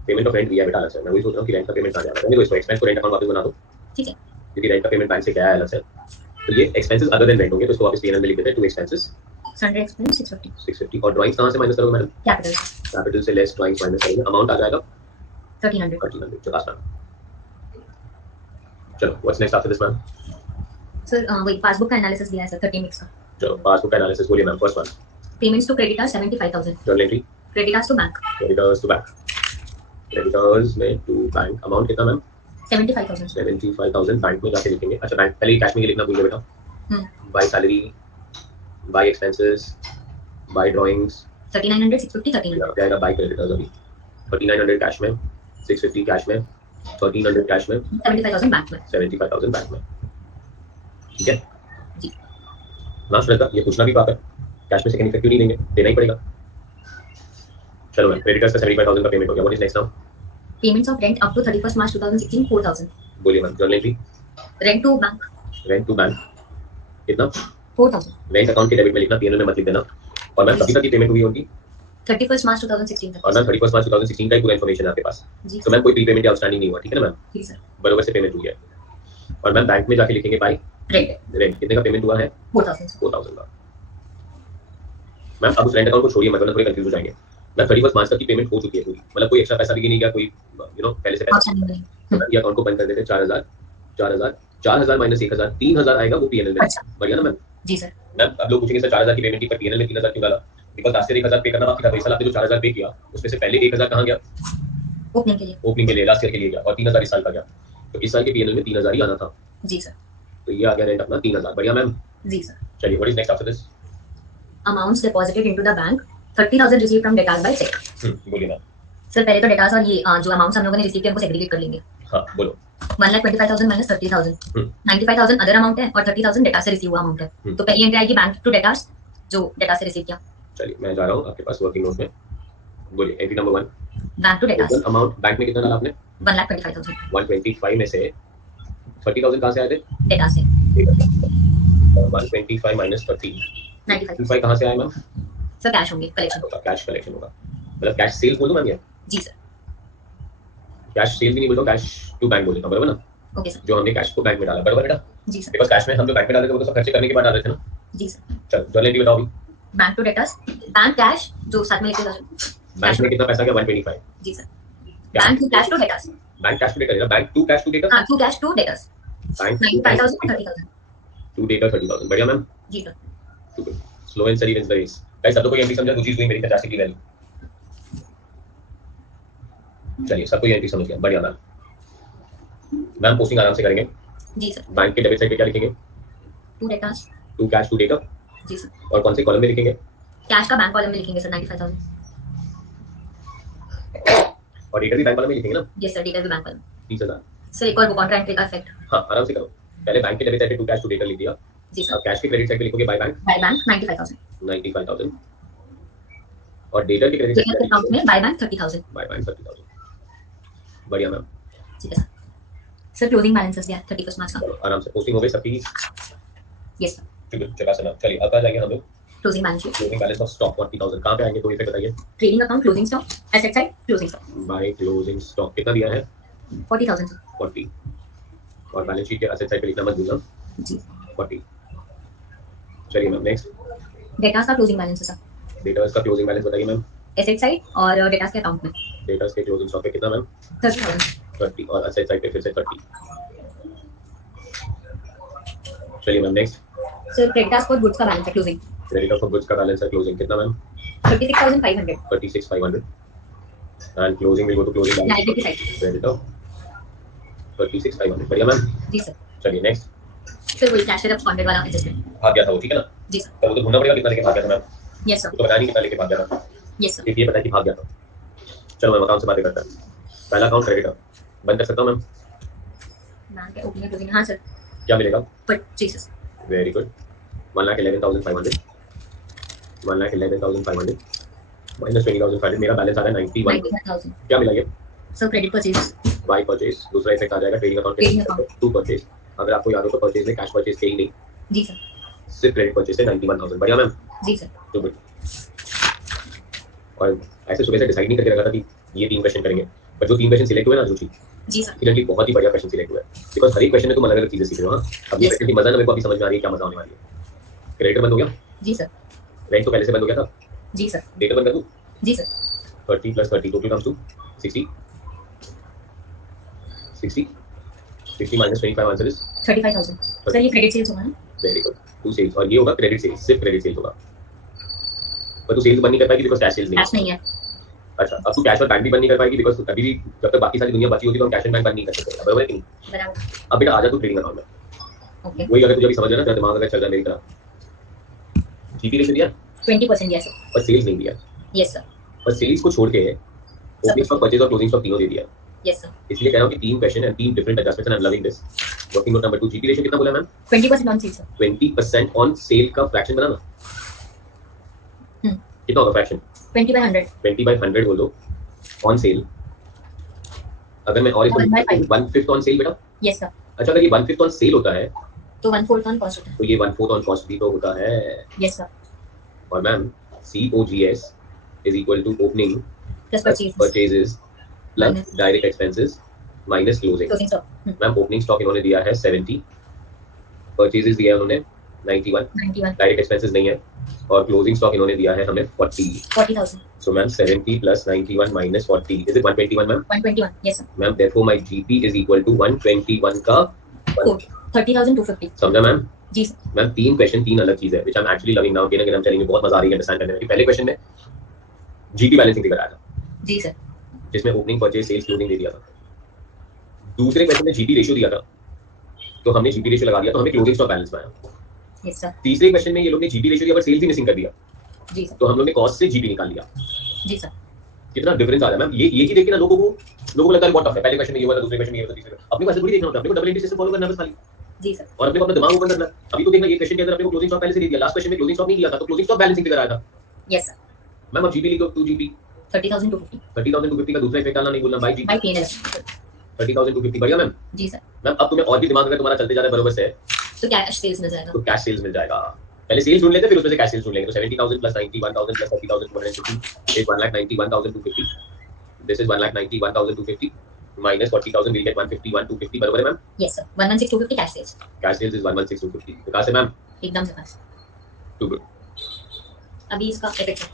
पेमेंट ऑफ रेंट दिया है बेटा अलग से। मैं वही सोच रहा हूँ कि रेंट का पेमेंट कहाँ जा रहा है। इसको एक्सपेंस को रेंट अकाउंट वापस बना दो, ठीक है, क्योंकि रेंट का पेमेंट बैंक से क्या है अलग से। तो ये एक्सपेंसेस अदर देन रेंट होंगे, तो इसको वापस P&L में लिख देते हैं टू एक्सपेंसेस सैलरी एक्सपेंस 650। 650। और ड्राइंग्स कहाँ से माइनस करोगे मैडम? कैपिटल कैपिटल से लेस ड्राइंग्स माइनस करेंगे, अमाउंट आ जाएगा 1,300। 1,300। चलो आसान। चलो what's next after this ma'am? Sir वही पासबुक का एनालिसिस दिया है सर 13 वीक्स का। चलो पासबुक एनालिसिस बोलिए ma'am. First one payments to creditors 75,000, journal entry creditors to bank creditors to bank, creditors में टू बैंक अमाउंट कितना मैम? 75,000। 75,000 बैंक में जाके लिखेंगे। अच्छा बैंक पहले कैश में लिखना भूल गए बेटा। By salary, by expenses, by drawings 3900, 650, 1300, क्या आएगा? बाय क्रेडिटर्स अभी 3900 कैश में, 650 कैश में, 1300 कैश में, 75,000 बैंक में। 75,000 बैंक में। ठीक है जी। ना श्रद्धा, ये पूछना भी पाप है, कैश में सेकंड इफेक्ट क्यों नहीं देंगे? देना ही पड़ेगा। चलो मैम क्रेडिटर्स का 75,000 का पेमेंट हो गया। What is next now? Payments of rent up to 31st March 2016 4,000, बोलिए ma'am. Journal entry rent to bank rent to bank कितना? 4,000, बैंक अकाउंट के डेबिट में लिखना, पीएनएल में मत लिख देना। और मैम कभी तक की पेमेंट हुई होगी? 31st March 2016 तक। और मैम 31 मार्च 2016 का ही पूरा इन्फॉर्मेशन है आपके पास। जी तो मैम कोई प्री पेमेंट या आउटस्टैंडिंग नहीं हुआ, ठीक है ना मैम? जी सर। बराबर से पेमेंट हुई है। और मैम बैंक में जाके लिखेंगे बाय रेंट रेंट कितने का पेमेंट हुआ है? 4,000। 4,000 का। मैम अब उस रेंट अकाउंट को छोड़िए मत, वरना थोड़े कंफ्यूज हो जाएंगे। मैम 31 मार्च तक की पेमेंट हो चुकी है पूरी, मतलब कोई एक्स्ट्रा पैसा भी नहीं गया, कोई पहले से पैसा आउटस्टैंडिंग नहीं। तो मैम ये अकाउंट को बंद कर देते। 4,000 माइनस 1,000 3,000 आएगा, वो पीएनएल में। अच्छा। बढ़िया ना मैम? जी सर। मैम अब लोग पूछेंगे सर 4,000 की पेमेंट की पर पीएनएल में 3,000 क्यों डाला? बिकॉज़ लास्ट ईयर 1,000 पे करना बाकी था, तो इस साल आपने जो 4,000 पे किया उसमें से पहले 1,000 कहाँ गया? ओपनिंग के लिए। ओपनिंग के लिए, लास्ट ईयर के लिए गया, और 3,000 इस साल का गया। तो इस साल के पीएनएल में 3,000 ही आना था। जी सर। तो ये आ गया रेंट अपना 3,000। बढ़िया मैम? जी सर। चलिए what is next after this? Amounts deposited into the bank 30,000 receive from debtors by cheque. बोलिए मैम। सर पहले तो डेटार्स और ये जो अमाउंट्स हम लोगों ने रिसीव किए उनको सेग्रीगेट कर लेंगे। हाँ बोलो। 1,25,000 माइनस 30,000, 95,000 अदर अमाउंट है और 30,000 डेटा से रिसीव हुआ अमाउंट है। तो पहली एंट्री आएगी बैंक टू डेटार्स, जो डेटा से रिसीव किया। चलिए मैं जा रहा हूँ आपके पास वर्किंग नोट में। बोलिए entry number 1 bank to debtors total amount bank में कितना डाला आपने? 1,25,000 125 में से 30,000 कहाँ से आए थे? डेटा से। 125 माइनस 30 95 95 कहाँ से आए मैम? सर कैश होंगे, कलेक्शन होगा, कैश कलेक्शन होगा। मतलब कैश सेल बोल दो मैम? ये जी सर। कैश सेल भी नहीं बोलता, कैश टू बैंक बोल देता हूँ, बराबर ना? Okay sir. जो हमने कैश को बैंक में डाला, बराबर बेटा? जी सर। बिकॉज़ कैश में हम जो बैंक में डाले थे वो तो सब खर्चे करने के बाद डाले थे ना। जी सर। चलो जर्नल एंट्री बताओ अभी। Bank to debtors, bank cash जो साथ में लिखे जा बैंक में कितना पैसा गया? 125। जी sir. Bank to cash to debtors, bank cash to debtor, bank to cash to debtor, हां to cash to debtors bank 95,000 30,000। To debtor 30,000। बढ़िया मैम? जी sir. Slow and steady wins the race. Guys सब लोग को ये एंट्री समझा? कुछ चीज हुई मेरी 50 की वैल्यू। चलिए सबको ये एंट्री समझ गया, बढ़िया मैम। मैम पोस्टिंग आराम से करेंगे। जी सर। बैंक के डेबिट साइड पे क्या लिखेंगे? To debtors. To cash to डेटा। जी सर। और कौन से कॉलम में लिखेंगे? कैश का बैंक कॉलम में लिखेंगे सर 95,000। और डेटा भी बैंक कॉलम में लिखेंगे ना? यस सर, डेटा भी बैंक कॉलम। 30,000। सर एक और वो कॉन्ट्रा एंट्री का इफेक्ट। हाँ आराम से करो। पहले बैंक के डेबिट साइड पे टू कैश टू डेटा लिख दिया। जी सर। अब कैश के क्रेडिट साइड पे लिखोगे बाय बैंक बाय बैंक 95,000, 95,000। और डेटा के क्रेडिट डेटा साइड के पे अकाउंट में बाय बैंक 30,000। By bank 30,000। बढ़िया मैम। ठीक है सर। क्लोजिंग बैलेंसेस दिया 31 मार्च का। चलो आराम से पोस्टिंग हो गई सबकी। Yes sir. ठीक है चला सुना। चलिए अब आ जाएंगे हम लोग closing balance sheet, closing balance of stock 40,000। कहाँ पे आएंगे तो इफेक्ट बताइए। Trading account, closing stock, asset side, closing stock. By closing stock कितना दिया है? 40,000 सर। 40। और बैलेंस शीट के एसेट साइड पे लिखना मत भूलना, जी। 40। चलिए मैम नेक्स्ट। डेटास का क्लोजिंग बैलेंस है सर। डेटास का क्लोजिंग बैलेंस बताइए मैम। एसेट साइड और डेटास के अकाउंट में डेटास के क्लोजिंग स्टॉक पे कितना मैम? 30,000। 30। और एसेट साइड पे फिर से 30। चलिए ma'am next. Sir creditors for goods का बैलेंस है क्लोजिंग। क्रेडिट ऑफ गुड्स का बैलेंस है क्लोजिंग कितना ma'am? 36,500। 36,500। And closing will go to closing balance liability side. Credit of 36,500। बढ़िया मैम। जी सर। चलिए नेक्स्ट। सर वही कैश अकाउंटेड वाला एडजस्टमेंट। भाग गया था वो, ठीक है ना? जी सर। तो वो तो ढूंढना पड़ेगा कितना लेके भाग गया था मैम। Yes sir. तो बताया नहीं कितना लेके भाग गया था। Yes sir. सिर्फ ये पता है कि भाग गया था। चलो मैम अकाउंट से बातें करते हैं। पहला अकाउंट क्रेडिटर बंद कर सकता हूँ मैम? बैंक के ओपनिंग क्लोजिंग, हां सर। क्या मिलेगा? परचेसेस। Very good. 1,11,500। 1,11,500 माइनस 20,500। मेरा बैलेंस आ रहा है 91,000। क्या मिला ये? Sir credit purchase. By purchase. दूसरा इफेक्ट आ जाएगा ट्रेडिंग अकाउंट Trading पे टू परचेज। अगर आपको याद हो तो परचेज में कैश परचेज के ही नहीं, जी सर। सिर्फ क्रेडिट परचेज से 91,000। बढ़िया मैम। जी सर। Too good. और ऐसे सुबह से डिसाइड नहीं करके रखा था कि ये 3 क्वेश्चन करेंगे, पर जो 3 क्वेश्चन सिलेक्ट हुए ना जोशी, जी सर। सीरियसली बहुत ही बढ़िया क्वेश्चन सिलेक्ट हुए। बिकॉज हर एक क्वेश्चन में तुम अलग अलग चीजें सीख रहे हो। हाँ अब ये Yes. क्वेश्चन की मजा ना मेरे को अभी समझ में आ रही है, क्या मजा होने वाली है। क्रेडिटर बंद हो गया, जी सर। रेंट तो पहले से बंद हो गया था। जी सर। डेटर बंद कर दूं? जी sir. 30 plus 30 total comes to 60। 60 minus 25 answer is 35,000। Sir ये क्रेडिट सेल्स होगा ना? वेरी गुड, टू सेल्स, और ये होगा क्रेडिट सेल्स, सिर्फ क्रेडिट सेल्स होगा, पर तू सेल्स बंद नहीं कर पाएगी बिकॉज कैश सेल्स कैश नहीं नहीं है। है। अच्छा, अब तू कैश और बैंक भी बंद नहीं कर पाएगी बिकॉज कभी भी जब तक बाकी सारी दुनिया बची होती है तो हम कैश एंड बैंक बंद नहीं कर सकते, बराबर है कि नहीं? बराबर। अब बेटा आ जा तू ट्रेडिंग अकाउंट में, ओके। वही अगर तुझे अभी समझ रहा है ना, तेरा दिमाग अगर चल रहा है मेरी तरह, जीपी रेशो दिया 20% दिया सर। पर सेल्स नहीं दिया, यस सर। पर सेल्स को छोड़ के ओपनिंग कुछ स्टॉक, परचेज और क्लोजिंग स्टॉक तीनों दे दिया। Yes sir. इसलिए कह रहा हूं कि तीन क्वेश्चन एंड तीन different adjustments and I am loving this. Working note number 2, GP ratio कितना बोला ma'am? 20% on sale sir. 20% on sale का फ्रैक्शन बनाना, कितना होगा फ्रैक्शन? 20/100। 20/100 बोलो ऑन सेल। अगर मैं और इसको 1/5। 1/5 ऑन सेल बेटा। Yes sir. अच्छा, अगर ये 1/5 ऑन सेल होता है तो 1/4 ऑन कॉस्ट होता है। तो ये 1/4 ऑन कॉस्ट भी तो होता है। Yes sir. और ma'am COGS is equal to opening plus purchases plus Minus direct expenses minus closing. Closing stock. Ma'am opening stock इन्होंने दिया है 70, परचेजेस दिया है उन्होंने 91, 91। डायरेक्ट एक्सपेंसेस नहीं है, और क्लोजिंग स्टॉक इन्होंने दिया है हमें 40। 40,000। So ma'am 70 plus 91 minus 40 is it 121 ma'am? 121। Yes sir. Ma'am therefore my GP is equal to 121 का 30,250। समझा मैम? जी सर। मैम तीन क्वेश्चन तीन अलग चीज है which I am actually loving now, again again I am telling you, बहुत मजा आ रही है अंडरस्टैंड करने में। पहले क्वेश्चन में जीपी बैलेंसिंग दिखा रहा था जी सर। जिसमें ओपनिंग परचेज सेल्स क्लोजिंग दे दिया था। दूसरे क्वेश्चन में जीपी रेशियो दिया था तो हमने जीपी रेशियो लगा दिया तो हमें क्लोजिंग स्टॉक बैलेंस में आया। Yes sir. तीसरे क्वेश्चन में ये लोग ने जीपी रेशियो दिया पर सेल्स ही मिसिंग कर दिया जी सर। तो हम लोग ने कॉस्ट से जीपी निकाल लिया। जी सर। कितना डिफरेंस आ रहा है मैम, ये ही देख के ना लोगों को लगता है बहुत टफ है। पहले क्वेश्चन में ये हुआ था, दूसरे क्वेश्चन में ये हुआ था, तीसरे अपने को ऐसे थोड़ी देखना होता है, अपने को डबल एंट्री सिस्टम फॉलो करना है बस खाली, जी सर। और अपने को अपना दिमाग ओपन करना है। अभी तो देखना ये क्वेश्चन के अंदर अपने को क्लोजिंग स्टॉक पहले से दे दिया, लास्ट क्वेश्चन में क्लोजिंग स्टॉक नहीं दिया था तो क्लोजिंग स्टॉक बैलेंसिंग दिखा रहा था। Yes sir. मैम अब जीपी लिखो, 2 जीपी 30,250 30,250 का दूसरा इफेक्ट आना नहीं बोलना बाय जीपी बाय पीएनएल। 30,250 बढ़िया मैम। जी सर। मैम अब तुम्हें और भी दिमाग अगर तुम्हारा चलते जा रहा है बरोबर से तो कैश सेल्स मिल जाएगा। तो कैश सेल्स मिल जाएगा। पहले सेल्स ढूंढ लेते फिर उसमें से कैश सेल्स ढूंढ लेंगे। तो 70,000 plus 91,000 plus 30,250 is 1,91,250, this is 1,91,250 minus 40,000 will get 151,250 बराबर है ma'am? Yes sir. 116,250 cash sales. Cash sales is 116,250 कहां से मैम? एकदम से पास। To good. अभी इसका इफेक्ट है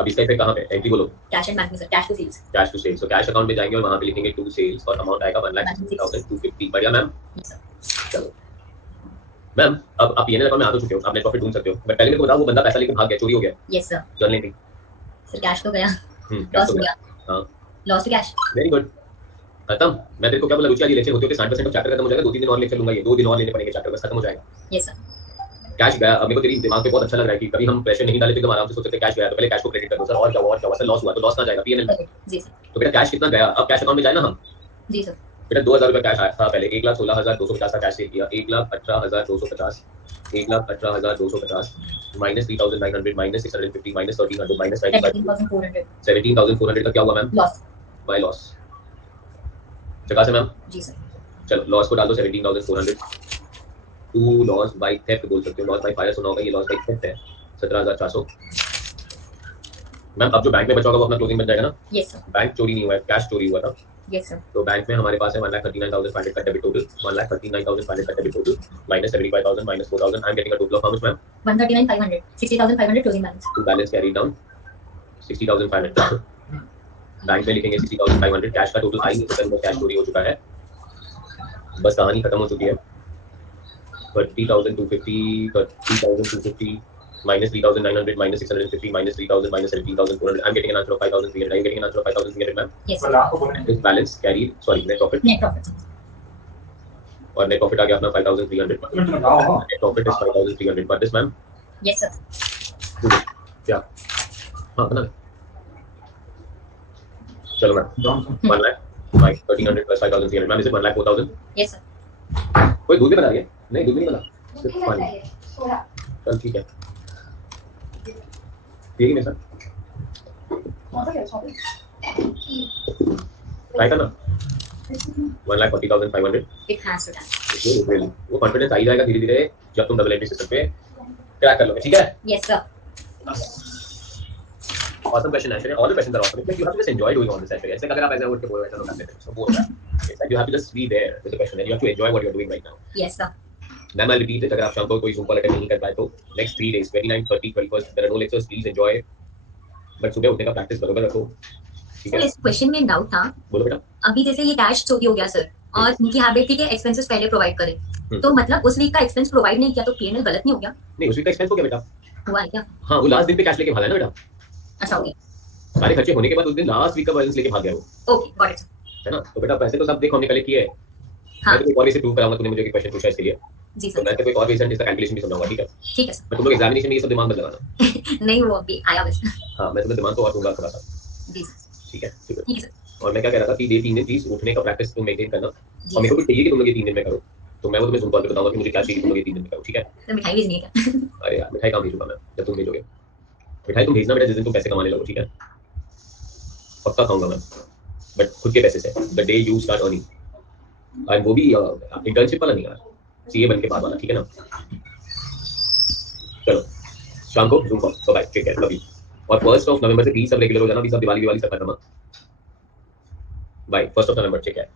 अब इसका इफेक्ट कहां पे? एंट्री बोलो। कैश एंड बैंक में sir, cash to sales. Cash to sales, तो कैश अकाउंट में जाएंगे और वहां पे लिखेंगे टू सेल्स और अमाउंट आएगा 1,16,250 बढ़िया मैम। Yes sir. चलो मैम अब आप पीएनएल अकाउंट में आ तो चुके हो, आप नेट प्रॉफिट ढूंढ सकते हो, बट पहले मेरे को बताओ वो बंदा पैसा लेकर भाग गया, चोरी हो गया, yes sir. Journal entry sir cash तो गया, कैश लॉस हो हो गया। गया। हां loss to cash. Very good खत्म। मैं तेरे को क्या बोला, रुचि आज लेक्चर होते होते 60% ऑफ चैप्टर खत्म हो जाएगा, 2-3 दिन और लेक्चर लूंगा, ये 2 दिन और लेने पड़ेंगे, चैप्टर बस खत्म हो जाएगा। Yes sir. कैश गया, अब मेरे को तेरी दिमाग पे बहुत अच्छा लग रहा है कि कभी हम प्रेशर नहीं डाले तो एकदम आराम से सोच सकते कैश गया तो पहले कैश को क्रेडिट कर दो सर, और क्या हुआ, सर लॉस हुआ तो लॉस कहां जाएगा? पीएनएल में। जी सर। तो बेटा कैश कितना गया, अब कैश अकाउंट में जाए ना हम। जी सर। बेटा 2,000 रुपए कैश आया था पहले, 1,16,250 का कैश सेव किया, 1,18,250, 1,18,250 माइनस 3,900 माइनस 650 माइनस 1,300 माइनस 17,400 17,400 का क्या हुआ मैम? लॉस। By loss. जगह से मैम जी सर। चलो लॉस को डाल दो 17,400, टू लॉस बाय थेफ्ट बोल सकते हो, लॉस बाय फायर सुना होगा, ये लॉस बाय थेफ्ट है 17,400। मैम अब जो बैंक में बचा होगा वो अपना क्लोजिंग बन जाएगा ना? Yes sir. बैंक चोरी नहीं हुआ है, कैश चोरी हुआ था। Yes sir. तो बैंक में हमारे पास है 1,39,500 का डेबिट टोटल, 1,39,500 का debit total minus 75,000 minus 4,000, I am getting a total of how much ma'am? 139,500 60,500 closing balance. To balance carry down 60,500 bank में लिखेंगे 60,500, कैश का टोटल आई नहीं तो कैश चोरी हो चुका है, बस कहानी खत्म हो चुकी है। 30,250 30,250 minus 3,900 minus 650 minus 3,000 minus 17,400, I'm getting an answer of 5,300. I'm getting an answer of 5,300 ma'am? Yes sir. This balance carried, sorry, net profit, net profit. और net profit आ गया अपना 5,300, net profit is 5,300 but this ma'am? Yes sir. क्या हाँ बना ले। चलो मैम 1 लाख 1,300 plus 5,300 मैम, इसे 1,04,000। Yes sir. कोई दूध भी बना रही है? नहीं दूध भी नहीं बना, सिर्फ पानी। चल ठीक है, ठीक है सर ट्राई करना 1,40,500। It has to done. वो कॉन्फिडेंस आ ही जाएगा धीरे धीरे जब तुम डबल एंट्री सिस्टम पे क्रैक कर लोगे, ठीक है? Yes sir. awesome question actually, all the questions are awesome, but you have to just enjoy doing all this actually. ऐसे अगर आप ऐसे उठ के बोलो ऐसा लोग करते हैं so बोल रहा है, it's like you have to just be there with the question and you have to enjoy what you're doing right now. Yes sir. Ma'am I repeat it, अगर आप शाम को कोई Zoom कॉल अटेंड नहीं कर पाए तो next 3 days 29, 30, 31 there are no lectures, please enjoy, but सुबह उठने का प्रैक्टिस बरोबर रखो, ठीक सर है? इस क्वेश्चन में डाउट था, बोलो बेटा। अभी जैसे ये कैश चोरी हो गया सर, और उनकी हैबिट थी कि एक्सपेंसेस पहले प्रोवाइड करें, तो मतलब उस वीक का एक्सपेंस प्रोवाइड नहीं किया तो पीएनएल गलत नहीं हो गया? नहीं, उस वीक का एक्सपेंस हो गया बेटा। हुआ है क्या? हाँ, वो लास्ट दिन पे कैश लेके भागा है ना बेटा। अच्छा, ओके सारे खर्चे होने के बाद उस दिन लास्ट वीक का बैलेंस लेके भाग गया वो, ओके, गॉट इट। है ना। तो बेटा पैसे तो सब देखो हमने कलेक्ट किए हैं। हाँ मैं तो एक और वे से प्रूव कराऊंगा, तूने मुझे क्वेश्चन पूछा इसके लिए, जी तो सर। मैं तेरे को एक और वे से इसका कैलकुलेशन भी समझाऊंगा, ठीक है। ठीक है सर। मैं तुम लोग एग्जामिनेशन में ये सब दिमाग मत लगाना। नहीं वो अभी आया बस। हाँ, मैं तुम्हें दिमाग को और दूंगा थोड़ा सा, जी सर। ठीक है। ठीक है। ठीक है सर। और मैं क्या कह रहा था कि ये 3 दिन प्लीज उठने का प्रैक्टिस तुम मेंटेन करना, जी और मेरे सर। को भी चाहिए कि तुम लोग ये 3 दिन में करो। तो मैं वो तुम्हें Zoom कॉल पे बताऊंगा कि मुझे क्या चाहिए कि तुम लोग ये 3 दिन में करो, ठीक है। तो मिठाई भेजनी है क्या? अरे यार, मिठाई कहाँ भेजूंगा मैं जब तुम भेजोगे। मिठाई तुम भेजना बेटा जिस दिन तुम पैसे कमाने लगो, ठीक है। पक्का खाऊंगा मैं, बट खुद के पैसे से, the day you start earning. और वो भी इंटर्नशिप वाला नहीं यार, सीए बन के बाद वाला, ठीक है ना। चलो, शाम को Zoom call, bye, take care, love you. और 1 नवंबर से प्लीज सब रेगुलर हो जाना, अभी सब दिवाली सब खत्म। बाय, 1 नवंबर, टेक केयर।